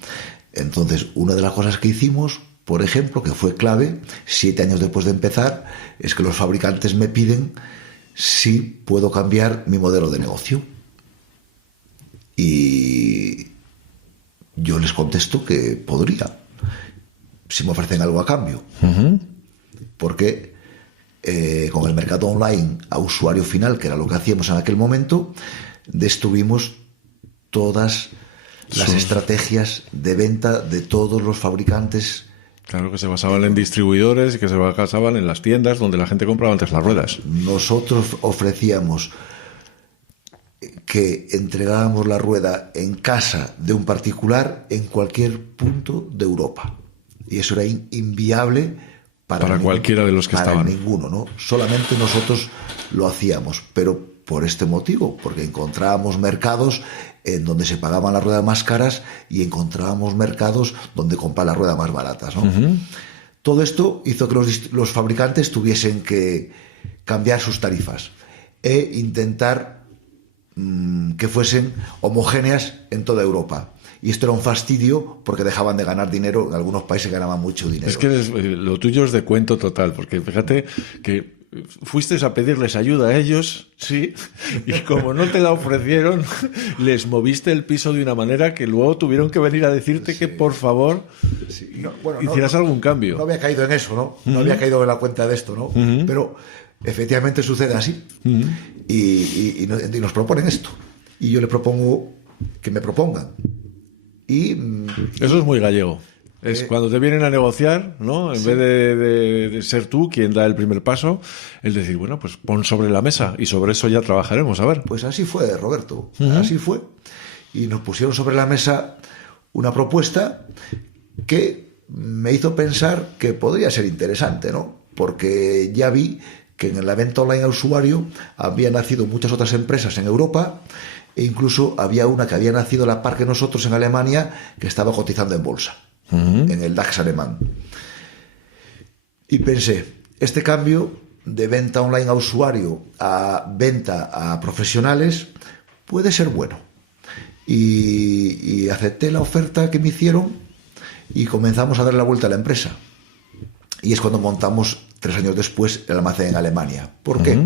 Entonces, una de las cosas que hicimos, por ejemplo, que fue clave, 7 años después de empezar, es que los fabricantes me piden si puedo cambiar mi modelo de negocio. Y yo les contesto que podría, si me ofrecen algo a cambio. Porque con el mercado online a usuario final, que era lo que hacíamos en aquel momento, destruimos todas las estrategias de venta de todos los fabricantes. Claro, que se basaban en distribuidores y que se basaban en las tiendas donde la gente compraba antes las ruedas. Nosotros ofrecíamos que entregábamos la rueda en casa de un particular en cualquier punto de Europa. Y eso era inviable para cualquiera de los que estaban. Para ninguno, ¿no? Solamente nosotros lo hacíamos, pero por este motivo, porque encontrábamos mercados en donde se pagaban las ruedas más caras y encontrábamos mercados donde comprar las ruedas más baratas, ¿no? Todo esto hizo que los fabricantes tuviesen que cambiar sus tarifas e intentar que fuesen homogéneas en toda Europa. Y esto era un fastidio porque dejaban de ganar dinero. En algunos países ganaban mucho dinero. Es que lo tuyo es de cuento total, porque fíjate que fuiste a pedirles ayuda a ellos, sí, y como no te la ofrecieron, les moviste el piso de una manera que luego tuvieron que venir a decirte que por favor hicieras algún cambio. No había caído en eso, ¿no? No había caído en la cuenta de esto, ¿no? Pero efectivamente sucede así. Y nos proponen esto. Y yo le propongo que me propongan. Eso es muy gallego. Es cuando te vienen a negociar, ¿no? En vez de ser tú quien da el primer paso, el decir, bueno, pues pon sobre la mesa y sobre eso ya trabajaremos, a ver. Pues así fue, Roberto, así fue. Y nos pusieron sobre la mesa una propuesta que me hizo pensar que podría ser interesante, ¿no? Porque ya vi que en la venta online a usuario habían nacido muchas otras empresas en Europa e incluso había una que había nacido a la par que nosotros en Alemania que estaba cotizando en bolsa. En el DAX alemán. Y pensé, este cambio de venta online a usuario a venta a profesionales puede ser bueno. Y acepté la oferta que me hicieron y comenzamos a dar la vuelta a la empresa. Y es cuando montamos 3 años después el almacén en Alemania. ¿Por qué?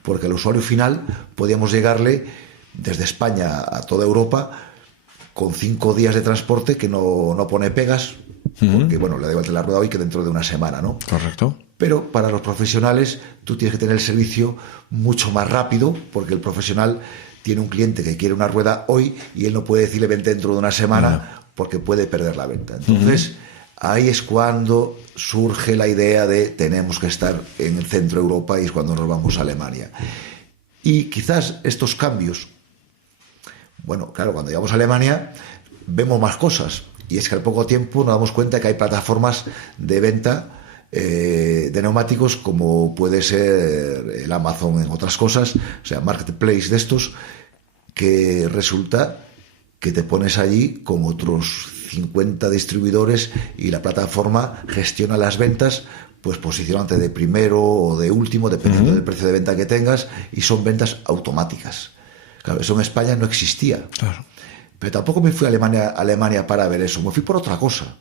Porque al usuario final podíamos llegarle desde España a toda Europa con 5 días de transporte, que no pone pegas, porque, bueno, le da igual la rueda hoy que dentro de una semana, ¿no? Correcto. Pero para los profesionales tú tienes que tener el servicio mucho más rápido, porque el profesional tiene un cliente que quiere una rueda hoy y él no puede decirle vente dentro de una semana porque puede perder la venta. Entonces, ahí es cuando surge la idea de tenemos que estar en el centro de Europa y es cuando nos vamos a Alemania. Y quizás estos cambios, bueno, claro, cuando llegamos a Alemania vemos más cosas y es que al poco tiempo nos damos cuenta que hay plataformas de venta de neumáticos como puede ser el Amazon en otras cosas, o sea, marketplace de estos, que resulta que te pones allí con otros 50 distribuidores y la plataforma gestiona las ventas, pues posicionándote de primero o de último, dependiendo del precio de venta que tengas, y son ventas automáticas. Claro, eso en España no existía. Claro. Pero tampoco me fui a Alemania para ver eso, me fui por otra cosa.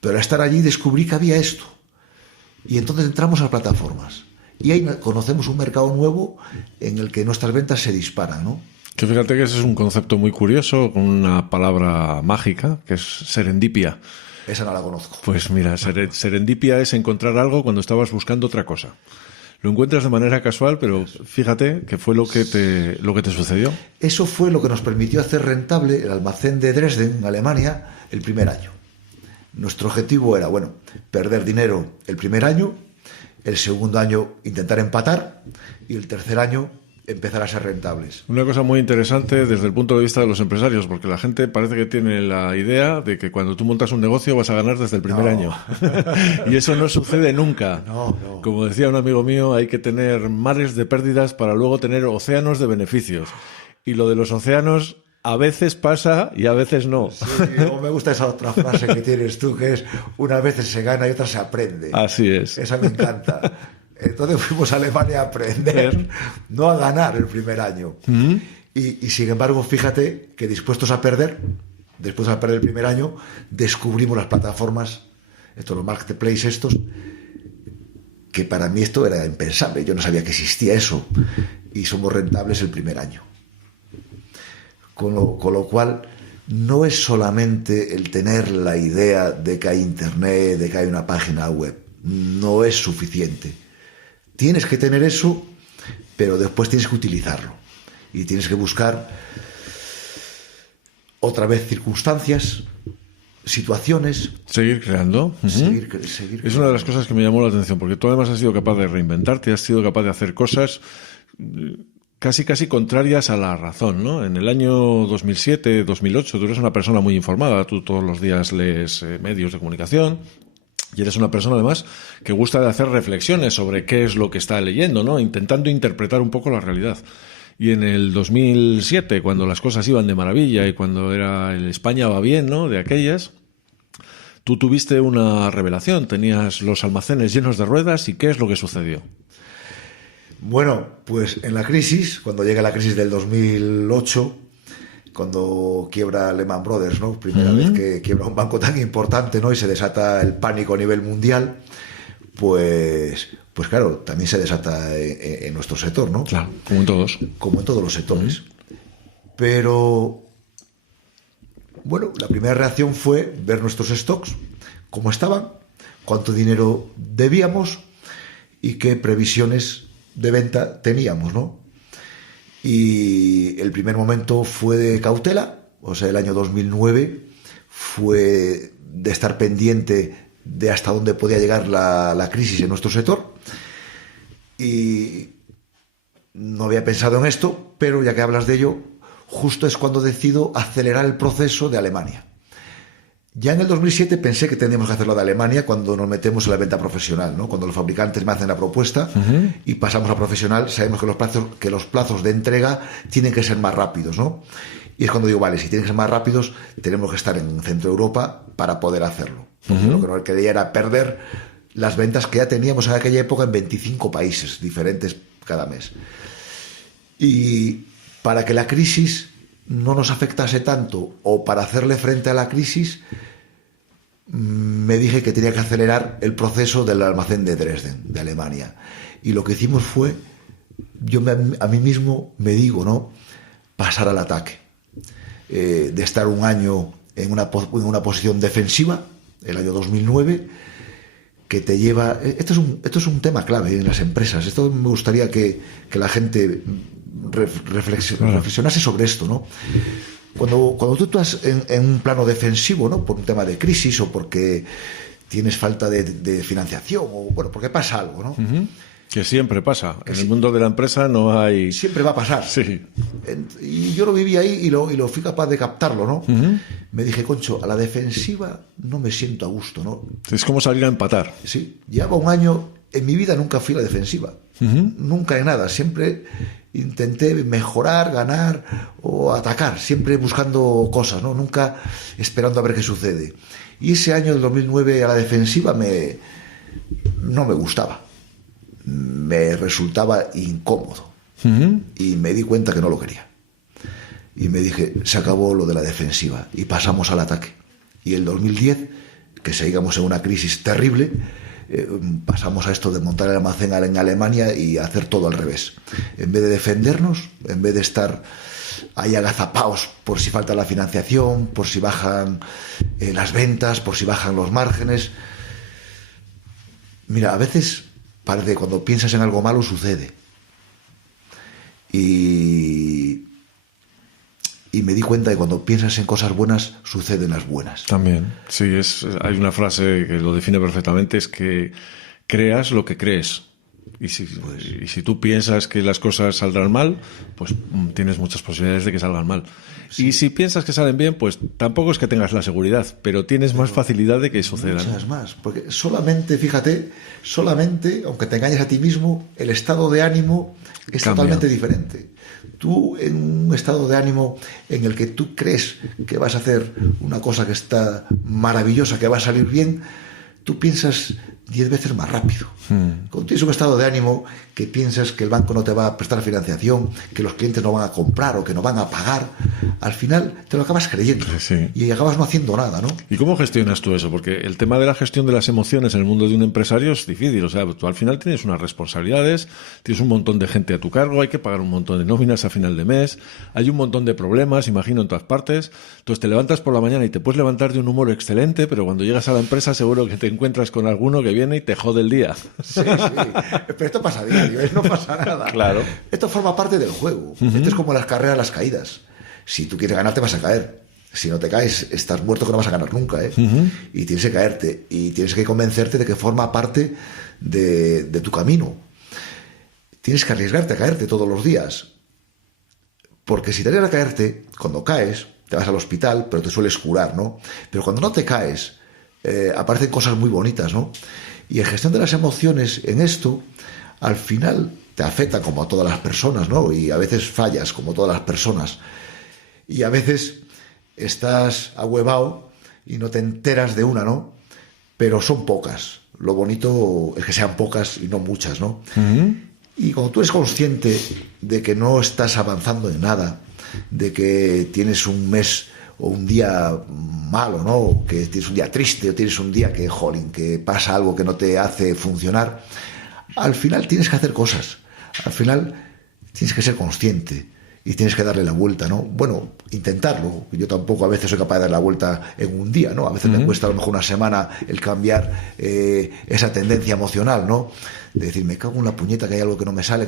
Pero al estar allí descubrí que había esto. Y entonces entramos a plataformas. Y ahí conocemos un mercado nuevo en el que nuestras ventas se disparan, ¿no? Que fíjate que ese es un concepto muy curioso, con una palabra mágica, que es serendipia. Esa no la conozco. Pues mira, serendipia es encontrar algo cuando estabas buscando otra cosa. Lo encuentras de manera casual, pero fíjate que fue lo que te sucedió. Eso fue lo que nos permitió hacer rentable el almacén de Dresden, en Alemania, el primer año. Nuestro objetivo era, bueno, perder dinero el primer año, el segundo año intentar empatar y el tercer año empezar a ser rentables. Una cosa muy interesante desde el punto de vista de los empresarios, porque la gente parece que tiene la idea de que cuando tú montas un negocio vas a ganar desde el primer año. Y eso no sucede nunca. No. Como decía un amigo mío, hay que tener mares de pérdidas para luego tener océanos de beneficios. Y lo de los océanos a veces pasa y a veces no. Sí, me gusta esa otra frase que tienes tú, que es una vez se gana y otra se aprende. Así es. Esa me encanta. Entonces fuimos a Alemania a aprender, no a ganar el primer año. Y sin embargo, fíjate que después de perder el primer año, descubrimos las plataformas, los marketplaces estos, que para mí esto era impensable. Yo no sabía que existía eso. Y somos rentables el primer año. Con lo cual, no es solamente el tener la idea de que hay internet, de que hay una página web. No es suficiente. Tienes que tener eso, pero después tienes que utilizarlo. Y tienes que buscar otra vez circunstancias, situaciones. Seguir creando. Seguir Es una de las cosas que me llamó la atención, porque tú además has sido capaz de reinventarte, has sido capaz de hacer cosas casi contrarias a la razón, ¿no? En el año 2007, 2008, tú eres una persona muy informada, tú todos los días lees medios de comunicación. Y eres una persona, además, que gusta de hacer reflexiones sobre qué es lo que está leyendo, ¿no? Intentando interpretar un poco la realidad. Y en el 2007, cuando las cosas iban de maravilla y cuando era el España va bien, ¿no?, de aquellas, tú tuviste una revelación. Tenías los almacenes llenos de ruedas. ¿Y qué es lo que sucedió? Bueno, pues en la crisis, cuando llega la crisis del 2008... cuando quiebra Lehman Brothers, ¿no? Primera vez que quiebra un banco tan importante, ¿no? Y se desata el pánico a nivel mundial, pues claro, también se desata en nuestro sector, ¿no? Claro, como en todos. Como en todos los sectores. Pero, bueno, la primera reacción fue ver nuestros stocks, cómo estaban, cuánto dinero debíamos y qué previsiones de venta teníamos, ¿no? Y el primer momento fue de cautela, o sea, el año 2009 fue de estar pendiente de hasta dónde podía llegar la crisis en nuestro sector. Y no había pensado en esto, pero ya que hablas de ello, justo es cuando decido acelerar el proceso de Alemania. Ya en el 2007 pensé que teníamos que hacerlo de Alemania cuando nos metemos en la venta profesional, ¿no? Cuando los fabricantes me hacen la propuesta y pasamos a profesional, sabemos que los plazos de entrega tienen que ser más rápidos, ¿no? Y es cuando digo, vale, si tienen que ser más rápidos, tenemos que estar en Centro Europa para poder hacerlo. Lo que no quería era perder las ventas que ya teníamos en aquella época en 25 países diferentes cada mes. Y para que la crisis no nos afectase tanto, o para hacerle frente a la crisis, me dije que tenía que acelerar el proceso del almacén de Dresden, de Alemania. Y lo que hicimos fue, a mí mismo me digo, ¿no?, pasar al ataque. De estar un año en una posición defensiva, el año 2009, que te lleva... Esto es un tema clave en las empresas. Esto me gustaría que la gente reflexionase sobre esto, ¿no? Cuando tú estás en un plano defensivo, ¿no?, por un tema de crisis o porque tienes falta de financiación o, bueno, porque pasa algo, ¿no? Que siempre pasa. En el mundo de la empresa no hay... Siempre va a pasar. Sí. Y yo lo viví ahí y lo fui capaz de captarlo, ¿no? Me dije, Concho, a la defensiva no me siento a gusto, ¿no? Es como salir a empatar. Sí. Llevaba un año... En mi vida nunca fui a la defensiva. Nunca en nada. Siempre intenté mejorar, ganar o atacar. Siempre buscando cosas, ¿no? Nunca esperando a ver qué sucede. Y ese año del 2009 a la defensiva no me gustaba. Me resultaba incómodo. Y me di cuenta que no lo quería. Y me dije, se acabó lo de la defensiva y pasamos al ataque. Y el 2010, que seguíamos en una crisis terrible, pasamos a esto de montar el almacén en Alemania y hacer todo al revés. En vez de defendernos, en vez de estar ahí agazapados por si falta la financiación, por si bajan las ventas, por si bajan los márgenes. Mira, a veces parece que cuando piensas en algo malo sucede. Y me di cuenta de que cuando piensas en cosas buenas, suceden las buenas. También, sí, hay una frase que lo define perfectamente, es que creas lo que crees. Y si tú piensas que las cosas saldrán mal, pues tienes muchas posibilidades de que salgan mal. Sí. Y si piensas que salen bien, pues tampoco es que tengas la seguridad, pero tienes más facilidad de que sucedan. Muchas más, porque solamente, fíjate, aunque te engañes a ti mismo, el estado de ánimo es totalmente diferente. Tú en un estado de ánimo en el que tú crees que vas a hacer una cosa que está maravillosa, que va a salir bien, tú piensas 10 veces más rápido. Cuando tienes un estado de ánimo que piensas que el banco no te va a prestar financiación, que los clientes no van a comprar o que no van a pagar, al final te lo acabas creyendo. Sí. Y acabas no haciendo nada, ¿no? ¿Y cómo gestionas tú eso? Porque el tema de la gestión de las emociones en el mundo de un empresario es difícil. O sea, tú al final tienes unas responsabilidades, tienes un montón de gente a tu cargo, hay que pagar un montón de nóminas a final de mes, hay un montón de problemas, imagino, en todas partes. Entonces te levantas por la mañana y te puedes levantar de un humor excelente, pero cuando llegas a la empresa seguro que te encuentras con alguno que viene y te jode el día. Sí. Pero esto pasa a diario, no pasa nada. Claro. Esto forma parte del juego. Esto es como las carreras, las caídas. Si tú quieres ganar, te vas a caer. Si no te caes, estás muerto, que no vas a ganar nunca, ¿eh? Y tienes que caerte. Y tienes que convencerte de que forma parte de tu camino. Tienes que arriesgarte a caerte todos los días. Porque si te arriesgas a caerte, cuando caes, te vas al hospital, pero te sueles curar, ¿no? Pero cuando no te caes, aparecen cosas muy bonitas, ¿no? Y en gestión de las emociones, en esto, al final te afecta como a todas las personas, ¿no? Y a veces fallas como todas las personas. Y a veces estás ahuevado y no te enteras de una, ¿no? Pero son pocas. Lo bonito es que sean pocas y no muchas, ¿no? Y cuando tú eres consciente de que no estás avanzando en nada, de que tienes un mes o un día malo, ¿no? Que tienes un día triste o tienes un día que pasa algo que no te hace funcionar, al final tienes que hacer cosas. Al final tienes que ser consciente y tienes que darle la vuelta, ¿no? Bueno, intentarlo. Yo tampoco a veces soy capaz de dar la vuelta en un día, ¿no? A veces me cuesta a lo mejor una semana el cambiar esa tendencia emocional, ¿no? De decir, me cago en la puñeta, que hay algo que no me sale,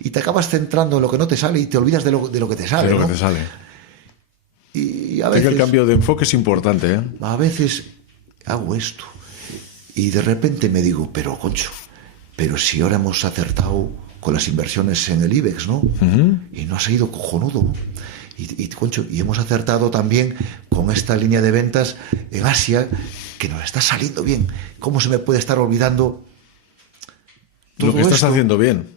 y te acabas centrando en lo que no te sale y te olvidas de lo que te sale, ¿no? Que te sale. Y a veces, el cambio de enfoque es importante, ¿eh? A veces hago esto y de repente me digo, pero si ahora hemos acertado con las inversiones en el IBEX, ¿no? Y no ha sido cojonudo. Y hemos acertado también con esta línea de ventas en Asia, que nos está saliendo bien. ¿Cómo se me puede estar olvidando todo lo que estás esto? Haciendo bien?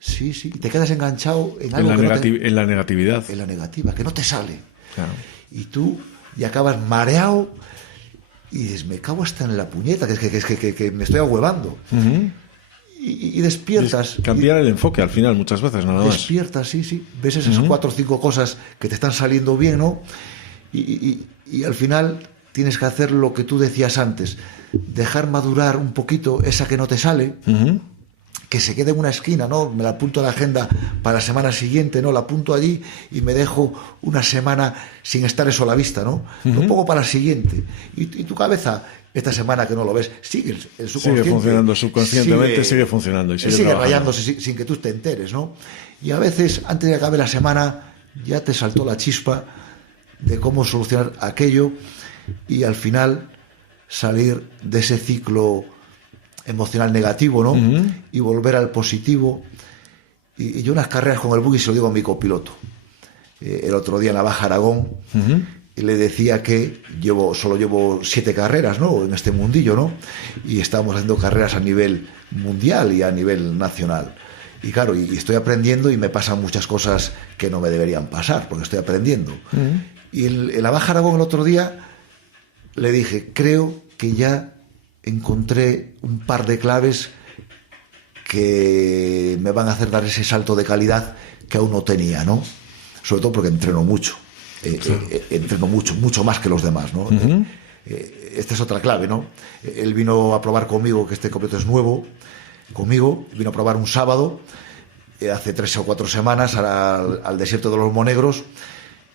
Sí, te quedas enganchado en algo en la negatividad. En la negativa, que no te sale. Claro. Y tú y acabas mareado y dices, me cago hasta en la puñeta, que me estoy ahuevando. Y despiertas. Cambiar el enfoque al final, muchas veces, nada más. Despiertas, sí. Ves esas 4 o 5 cosas que te están saliendo bien, ¿no? Y al final tienes que hacer lo que tú decías antes, dejar madurar un poquito esa que no te sale, que se quede en una esquina, ¿no? Me la apunto a la agenda para la semana siguiente, ¿no? La apunto allí y me dejo una semana sin estar eso a la vista, ¿no? Lo pongo para la siguiente. Y tu cabeza, esta semana que no lo ves, sigue el subconsciente. Sigue funcionando subconscientemente, sigue funcionando. Y sigue rayándose sin que tú te enteres, ¿no? Y a veces, antes de que acabe la semana, ya te saltó la chispa de cómo solucionar aquello y al final salir de ese ciclo emocional negativo, ¿no? Y volver al positivo. Y yo unas carreras con el buggy se lo digo a mi copiloto. El otro día en la Baja Aragón y le decía que solo llevo 7 carreras, ¿no? En este mundillo, ¿no? Y estábamos haciendo carreras a nivel mundial y a nivel nacional. Y claro, y estoy aprendiendo y me pasan muchas cosas que no me deberían pasar, porque estoy aprendiendo. Y en la Baja Aragón el otro día le dije, creo que ya encontré un par de claves que me van a hacer dar ese salto de calidad que aún no tenía, ¿no? Sobre todo porque entreno mucho. Entreno mucho más que los demás, ¿no? Esta es otra clave, ¿no? Él vino a probar conmigo, que este copiloto es nuevo, vino a probar un sábado, hace 3 o 4 semanas, al desierto de los Monegros,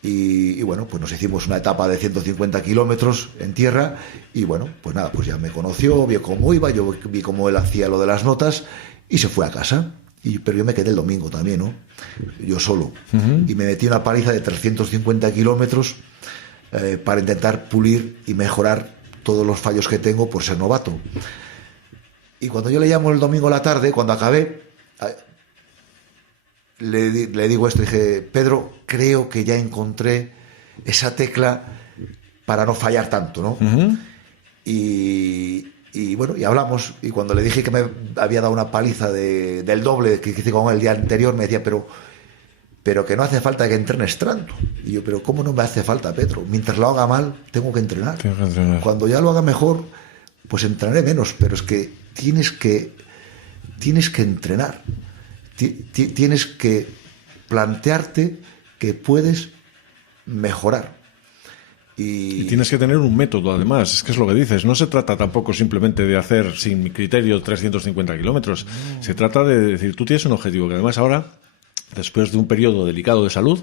y bueno, pues nos hicimos una etapa de 150 kilómetros en tierra, y bueno, pues nada, pues ya me conoció, vio cómo iba, yo vi cómo él hacía lo de las notas, y se fue a casa. Pero yo me quedé el domingo también, ¿no? Yo solo. Y me metí una paliza de 350 kilómetros para intentar pulir y mejorar todos los fallos que tengo por ser novato. Y cuando yo le llamo el domingo a la tarde, cuando acabé, le digo esto, dije, Pedro, creo que ya encontré esa tecla para no fallar tanto, ¿no? Uh-huh. Y bueno, y hablamos, y cuando le dije que me había dado una paliza del doble que hice con él el día anterior, me decía, pero que no hace falta que entrenes tanto. Y yo, pero ¿cómo no me hace falta, Pedro? Mientras lo haga mal, tengo que entrenar. Cuando ya lo haga mejor, pues entrenaré menos, pero es que tienes que entrenar. Tienes que plantearte que puedes mejorar. Y tienes que tener un método, además, es que es lo que dices. No se trata tampoco simplemente de hacer sin mi criterio 350 kilómetros. No. Se trata de decir, tú tienes un objetivo, que además ahora, después de un periodo delicado de salud,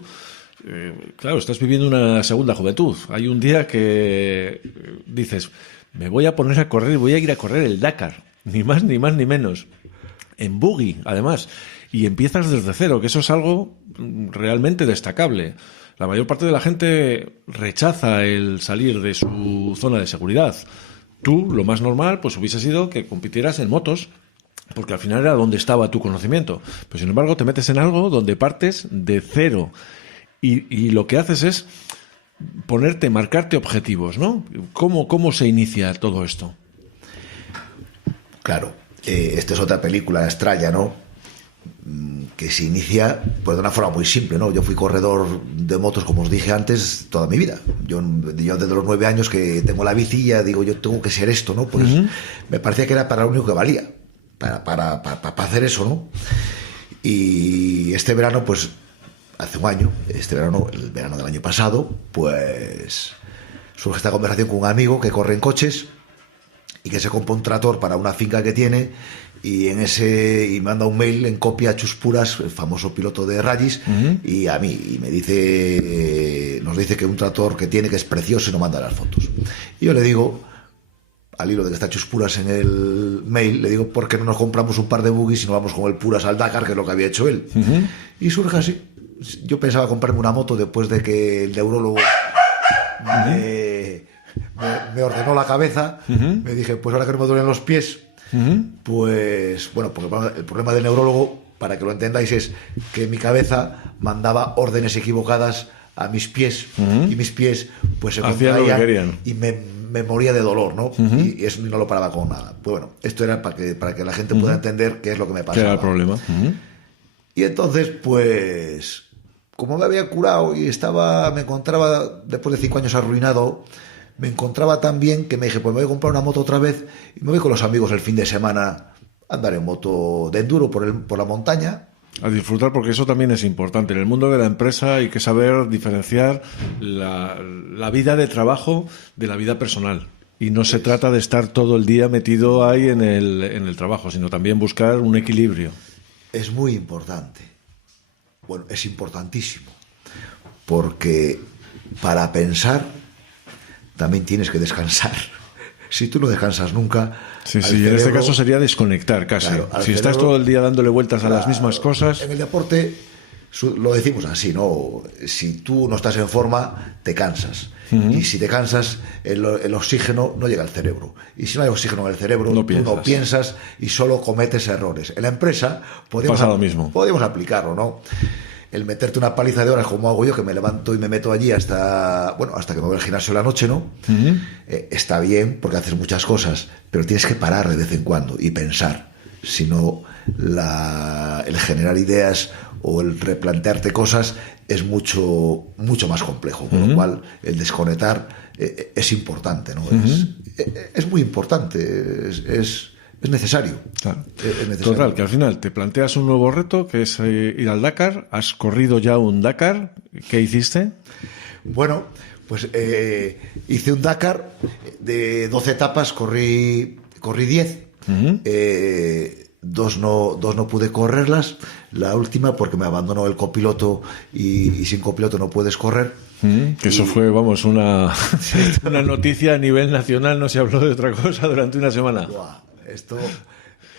claro, estás viviendo una segunda juventud. Hay un día que dices, me voy a poner a correr, voy a ir a correr el Dakar, ni más, ni más, ni menos. En buggy, además. Y empiezas desde cero, que eso es algo realmente destacable. La mayor parte de la gente rechaza el salir de su zona de seguridad. Tú, lo más normal, pues hubiese sido que compitieras en motos, porque al final era donde estaba tu conocimiento. Pero sin embargo, te metes en algo donde partes de cero. Y lo que haces es marcarte objetivos, ¿no? ¿Cómo se inicia todo esto? Claro, esta es otra película extraña, ¿no? Que se inicia pues de una forma muy simple, ¿no? Yo fui corredor de motos, como os dije antes, toda mi vida. Yo desde los 9 años que tengo la bici, ya digo, yo tengo que ser esto, ¿no? Pues me parecía que era para lo único que valía, para hacer eso, ¿no? Y este verano, pues hace un año, el verano del año pasado, pues surge esta conversación con un amigo que corre en coches y que se compra un tractor para una finca que tiene. Y manda un mail en copia a Chus Puras, el famoso piloto de rallies, y a mí, y nos dice que un tractor que tiene, que es precioso, y nos manda las fotos. Y yo le digo, al hilo de que está Chus Puras en el mail, le digo, ¿por qué no nos compramos un par de buggies y nos vamos con el Puras al Dakar, que es lo que había hecho él? Y surge así. Yo pensaba comprarme una moto después de que el neurólogo me ordenó la cabeza. Me dije, pues ahora que no me duelen los pies, pues bueno, porque el problema del neurólogo, para que lo entendáis, es que mi cabeza mandaba órdenes equivocadas a mis pies, y mis pies pues se contraían y me moría de dolor, ¿no? Y eso no lo paraba con nada. Pues bueno, esto era para que la gente pueda entender qué es lo que me pasaba. ¿Qué era el problema? Y entonces, pues, como me había curado y me encontraba después de 5 años arruinado, me encontraba tan bien que me dije, pues me voy a comprar una moto otra vez y me voy con los amigos el fin de semana a andar en moto de enduro por la montaña. A disfrutar, porque eso también es importante. En el mundo de la empresa hay que saber diferenciar la vida de trabajo de la vida personal. Y no se trata de estar todo el día metido ahí en el trabajo, sino también buscar un equilibrio. Es muy importante. Bueno, es importantísimo. Porque para pensar también tienes que descansar. Si tú no descansas nunca... Sí, en este caso sería desconectar casi. Claro, si estás todo el día dándole vueltas a las mismas cosas... En el deporte lo decimos así, ¿no? Si tú no estás en forma, te cansas. Y si te cansas, el oxígeno no llega al cerebro. Y si no hay oxígeno en el cerebro, tú no piensas y solo cometes errores. En la empresa podríamos aplicarlo, ¿no? El meterte una paliza de horas como hago yo, que me levanto y me meto allí hasta que me voy al gimnasio la noche, ¿no? Está bien porque haces muchas cosas, pero tienes que parar de vez en cuando y pensar. Si no, el generar ideas o el replantearte cosas es mucho, mucho más complejo. Con lo cual, el desconectar es importante, ¿no? Es muy importante, es necesario. Claro. Es necesario. Total, que al final te planteas un nuevo reto, que es ir al Dakar. ¿Has corrido ya un Dakar? ¿Qué hiciste? Bueno, pues hice un Dakar de 12 etapas, corrí 10. Dos no pude correrlas. La última porque me abandonó el copiloto y sin copiloto no puedes correr. Que eso fue, vamos, una noticia a nivel nacional. No se habló de otra cosa durante una semana.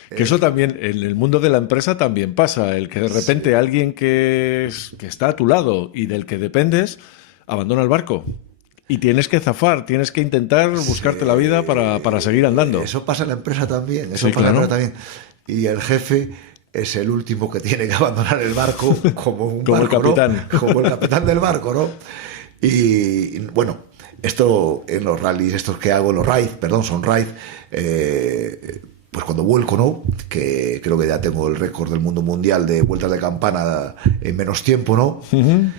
Que eso también, en el mundo de la empresa también pasa, el que de repente alguien que está a tu lado y del que dependes, abandona el barco. Y tienes que zafar, tienes que intentar buscarte la vida para seguir andando. Eso pasa en la empresa también, Y el jefe es el último que tiene que abandonar el barco como un como barco, el capitán. ¿no? Como el capitán del barco, ¿no? Y bueno, esto en los rallies, estos que hago, los raids, son raids, pues cuando vuelco, ¿no? Que creo que ya tengo el récord del mundo mundial de vueltas de campana en menos tiempo, ¿no? Uh-huh.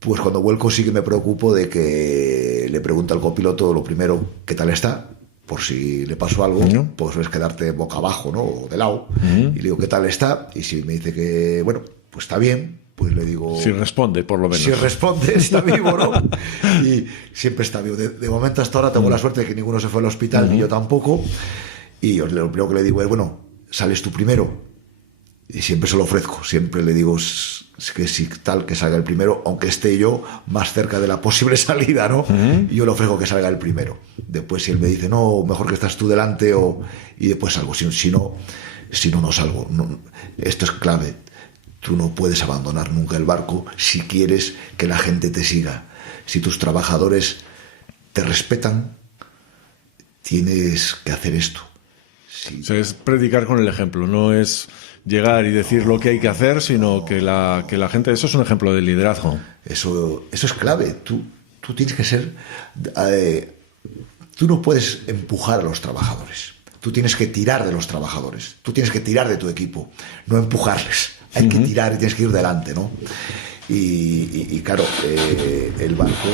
Pues cuando vuelco sí que me preocupo de que le pregunte al copiloto lo primero, ¿qué tal está? Por si le pasó algo, pues es quedarte boca abajo, ¿no? O de lado. Y le digo, ¿qué tal está? Y si me dice que, bueno, pues está bien, pues le digo... Si responde, por lo menos. Si responde, está vivo, ¿no? Y siempre está vivo. De momento hasta ahora tengo la suerte de que ninguno se fue al hospital, ni yo tampoco. Y yo lo primero que le digo es, bueno, ¿sales tú primero? Y siempre se lo ofrezco. Siempre le digo que si tal, que salga el primero, aunque esté yo más cerca de la posible salida, ¿no? Y yo le ofrezco que salga el primero. Después si él me dice, no, mejor que estás tú delante, y después salgo. Si no salgo. No, esto es clave. Tú no puedes abandonar nunca el barco si quieres que la gente te siga. Si tus trabajadores te respetan, tienes que hacer esto. Sí. O sea, es predicar con el ejemplo, no es llegar y decir lo que hay que hacer, sino que la gente... Eso es un ejemplo de liderazgo. Eso es clave. Tú tienes que ser... tú no puedes empujar a los trabajadores. Tú tienes que tirar de los trabajadores. Tú tienes que tirar de tu equipo, no empujarles. Hay que tirar y tienes que ir delante, ¿no? Y claro, el barco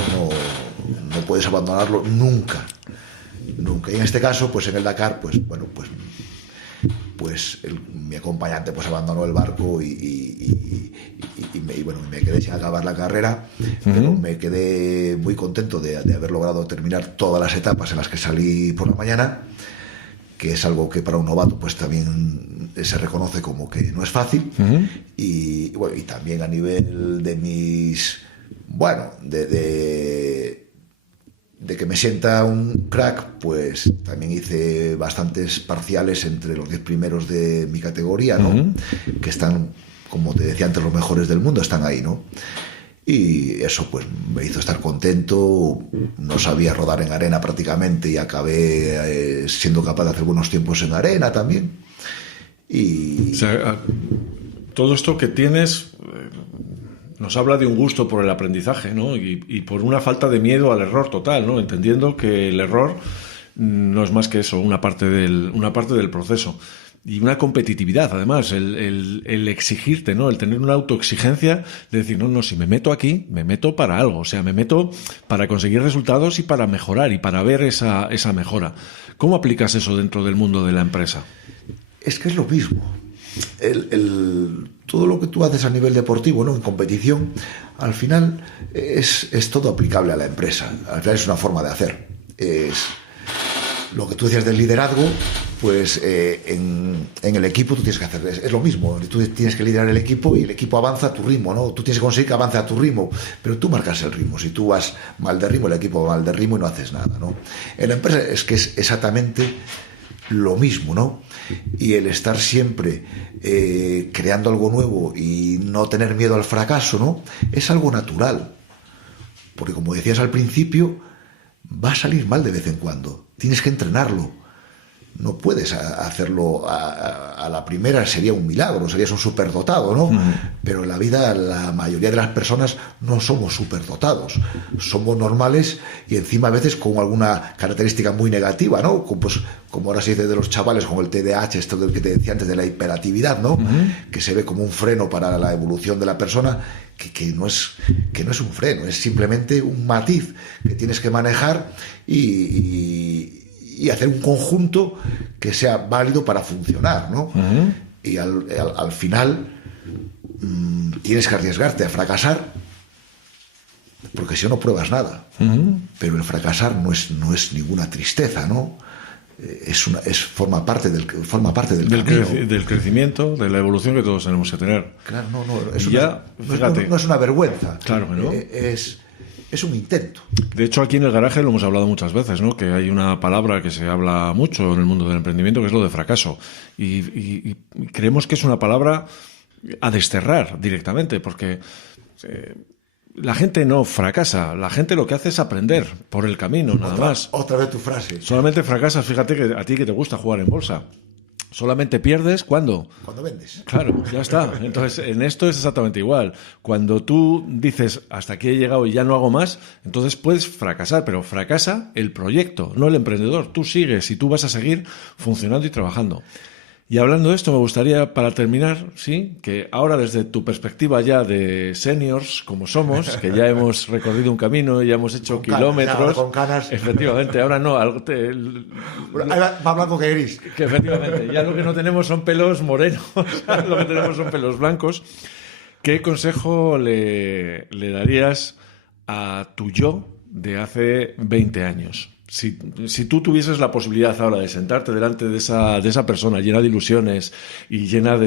no puedes abandonarlo nunca. Nunca. Y en este caso, pues en el Dakar, mi acompañante pues abandonó el barco y me quedé sin acabar la carrera, pero me quedé muy contento de haber logrado terminar todas las etapas en las que salí por la mañana, que es algo que para un novato pues también se reconoce como que no es fácil. Y también a nivel de mis de que me sienta un crack, pues también hice bastantes parciales entre los 10 primeros de mi categoría, ¿no? Que están, como te decía antes, los mejores del mundo están ahí, ¿no? Y eso pues me hizo estar contento. No sabía rodar en arena prácticamente y acabé siendo capaz de hacer buenos tiempos en arena también. O sea, todo esto que tienes nos habla de un gusto por el aprendizaje, ¿no? Y por una falta de miedo al error total, ¿no? Entendiendo que el error no es más que eso, una parte del proceso. Y una competitividad, además, el exigirte, ¿no? El tener una autoexigencia de decir, no, si me meto aquí, me meto para algo. O sea, me meto para conseguir resultados y para mejorar y para ver esa mejora. ¿Cómo aplicas eso dentro del mundo de la empresa? Es que es lo mismo. Todo lo que tú haces a nivel deportivo, ¿no? En competición, al final es todo aplicable a la empresa. Al final es una forma de hacer. Es lo que tú decías del liderazgo, pues en el equipo tú tienes que hacer, es lo mismo. Tú tienes que liderar el equipo y el equipo avanza a tu ritmo, ¿no? Tú tienes que conseguir que avance a tu ritmo, pero tú marcas el ritmo. Si tú vas mal de ritmo, el equipo va mal de ritmo y no haces nada, ¿no? En la empresa es que es exactamente lo mismo, ¿no? Y el estar siempre creando algo nuevo y no tener miedo al fracaso, ¿no? Es algo natural. Porque como decías al principio, va a salir mal de vez en cuando. Tienes que entrenarlo. No puedes hacerlo a la primera, sería un milagro, serías un superdotado, ¿no? Pero en la vida la mayoría de las personas no somos superdotados, somos normales y encima a veces con alguna característica muy negativa, ¿no? Pues, como ahora se dice de los chavales con el TDAH, esto del que te decía antes de la hiperactividad, ¿no? Que se ve como un freno para la evolución de la persona, que no es un freno, es simplemente un matiz que tienes que manejar y hacer un conjunto que sea válido para funcionar, ¿no? Y al final tienes que arriesgarte a fracasar, porque si no, no pruebas nada. Pero el fracasar no es ninguna tristeza, ¿no? Forma parte del del crecimiento, de la evolución que todos tenemos que tener. Claro, no es una vergüenza. Claro que no. Es un intento. De hecho, aquí en el garaje lo hemos hablado muchas veces, ¿no? Que hay una palabra que se habla mucho en el mundo del emprendimiento, que es lo de fracaso. Y creemos que es una palabra a desterrar directamente, porque la gente no fracasa, la gente lo que hace es aprender por el camino, nada más. Otra vez tu frase. Solamente fracasas, fíjate que a ti que te gusta jugar en bolsa. Solamente pierdes ¿cuándo? Cuando vendes. Claro, ya está. Entonces, en esto es exactamente igual. Cuando tú dices, hasta aquí he llegado y ya no hago más, entonces puedes fracasar, pero fracasa el proyecto, no el emprendedor. Tú sigues y tú vas a seguir funcionando y trabajando. Y hablando de esto, me gustaría, para terminar, sí, que ahora desde tu perspectiva ya de seniors, como somos, que ya hemos recorrido un camino, ya hemos hecho kilómetros. Con canas. Efectivamente, ahora no. Más blanco que gris. Que efectivamente, ya lo que no tenemos son pelos morenos, lo que tenemos son pelos blancos. ¿Qué consejo le darías a tu yo de hace 20 años? Si tú tuvieses la posibilidad ahora de sentarte delante de esa persona llena de ilusiones y llena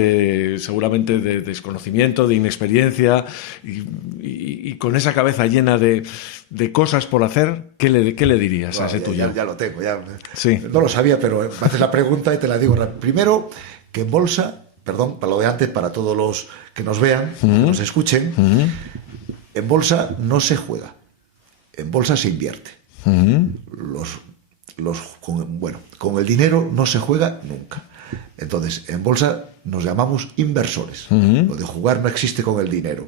seguramente de desconocimiento, de inexperiencia y con esa cabeza llena de cosas por hacer, ¿qué le dirías a ese tuyo? Ya lo tengo. Ya. Sí. No lo sabía, pero me haces la pregunta y te la digo. Primero, que en bolsa, perdón, para lo de antes, para todos los que nos vean, que nos escuchen, en bolsa no se juega, en bolsa se invierte. Con el dinero no se juega nunca. Entonces, en bolsa nos llamamos inversores. Lo de jugar no existe con el dinero.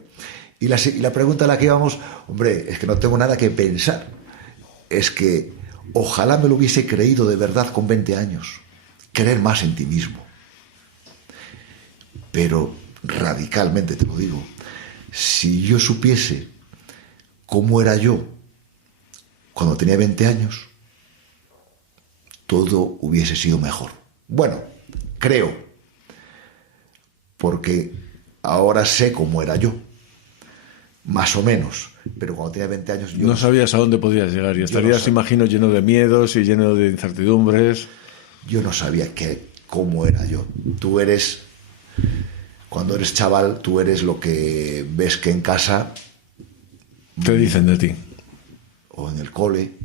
Y la pregunta a la que íbamos, hombre, es que no tengo nada que pensar. Es que ojalá me lo hubiese creído de verdad con 20 años. Creer más en ti mismo. Pero radicalmente te lo digo, si yo supiese cómo era yo cuando tenía 20 años, todo hubiese sido mejor. Bueno, creo, porque ahora sé cómo era yo, más o menos, pero cuando tenía 20 años... No sabías a dónde podías llegar y estarías, imagino, lleno de miedos y lleno de incertidumbres. Yo no sabía cómo era yo. Cuando eres chaval, tú eres lo que ves que en casa... ¿Qué dicen de ti? O en el cole,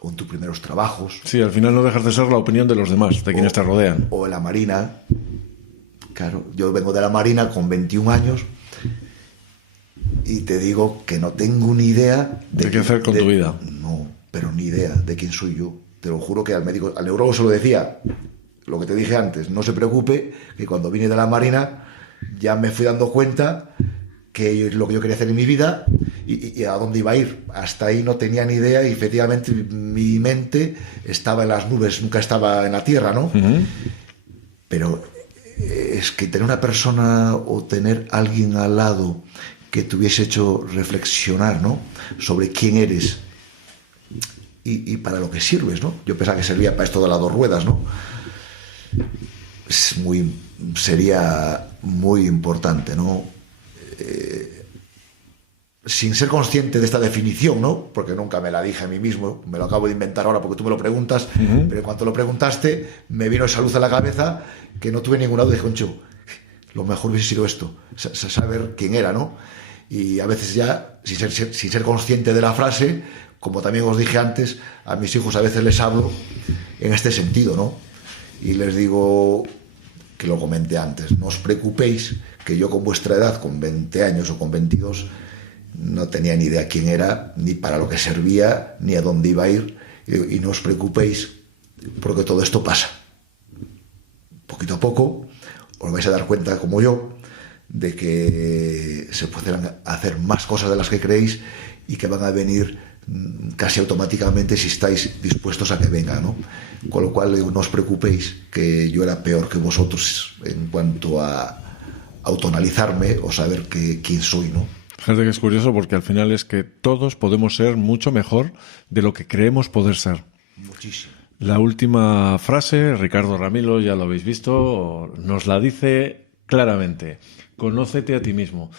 o en tus primeros trabajos. Sí, al final no dejas de ser la opinión de los demás, de quienes te rodean. O en la Marina. Claro, yo vengo de la Marina con 21 años y te digo que no tengo ni idea de qué hacer con tu vida. No, pero ni idea de quién soy yo. Te lo juro que al neurólogo se lo decía, lo que te dije antes, no se preocupe, que cuando vine de la Marina ya me fui dando cuenta que es lo que yo quería hacer en mi vida y a dónde iba a ir. Hasta ahí no tenía ni idea y efectivamente mi mente estaba en las nubes, nunca estaba en la tierra, ¿no? Pero es que tener una persona o tener alguien al lado que te hubiese hecho reflexionar, ¿no?, sobre quién eres y para lo que sirves, ¿no? Yo pensaba que servía para esto de las dos ruedas, ¿no? Sería muy importante, ¿no? Sin ser consciente de esta definición, ¿no?, porque nunca me la dije a mí mismo, me lo acabo de inventar ahora porque tú me lo preguntas, pero en cuanto lo preguntaste me vino esa luz a la cabeza que no tuve ninguna duda. Dije, concho, lo mejor hubiese sido esto, saber quién era, ¿no? Y a veces ya, sin ser consciente de la frase, como también os dije antes, a mis hijos a veces les hablo en este sentido, ¿no? Y les digo, que lo comenté antes, no os preocupéis, que yo con vuestra edad, con 20 años o con 22, no tenía ni idea quién era, ni para lo que servía, ni a dónde iba a ir, y no os preocupéis, porque todo esto pasa. Poquito a poco os vais a dar cuenta, como yo, de que se pueden hacer más cosas de las que creéis y que van a venir casi automáticamente si estáis dispuestos a que venga, ¿no? Con lo cual no os preocupéis, que yo era peor que vosotros en cuanto a autoanalizarme o saber quién soy, ¿no? Fíjate que es curioso porque al final es que todos podemos ser mucho mejor de lo que creemos poder ser. Muchísimo. La última frase, Ricardo Ramilo, ya lo habéis visto, nos la dice claramente. Conócete a ti mismo.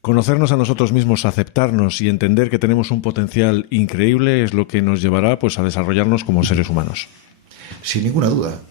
Conocernos a nosotros mismos, aceptarnos y entender que tenemos un potencial increíble es lo que nos llevará, pues, a desarrollarnos como seres humanos. Sin ninguna duda.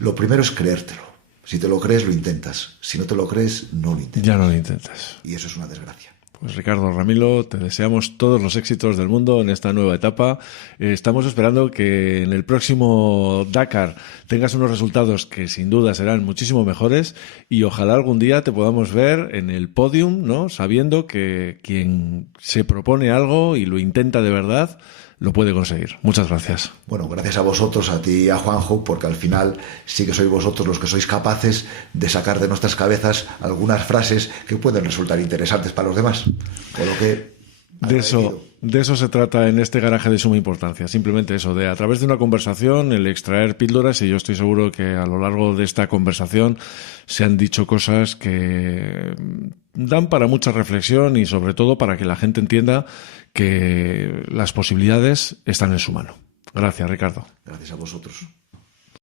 Lo primero es creértelo. Si te lo crees, lo intentas. Si no te lo crees, no lo intentas. Ya no lo intentas. Y eso es una desgracia. Pues Ricardo Ramilo, te deseamos todos los éxitos del mundo en esta nueva etapa. Estamos esperando que en el próximo Dakar tengas unos resultados que sin duda serán muchísimo mejores y ojalá algún día te podamos ver en el podium, ¿no? Sabiendo que quien se propone algo y lo intenta de verdad lo puede conseguir. Muchas gracias. Bueno, gracias a vosotros, a ti y a Juanjo, porque al final sí que sois vosotros los que sois capaces de sacar de nuestras cabezas algunas frases que pueden resultar interesantes para los demás. Con lo que de eso se trata en este garaje de suma importancia. Simplemente eso, de a través de una conversación, el extraer píldoras, y yo estoy seguro que a lo largo de esta conversación se han dicho cosas que dan para mucha reflexión y sobre todo para que la gente entienda que las posibilidades están en su mano. Gracias, Ricardo. Gracias a vosotros.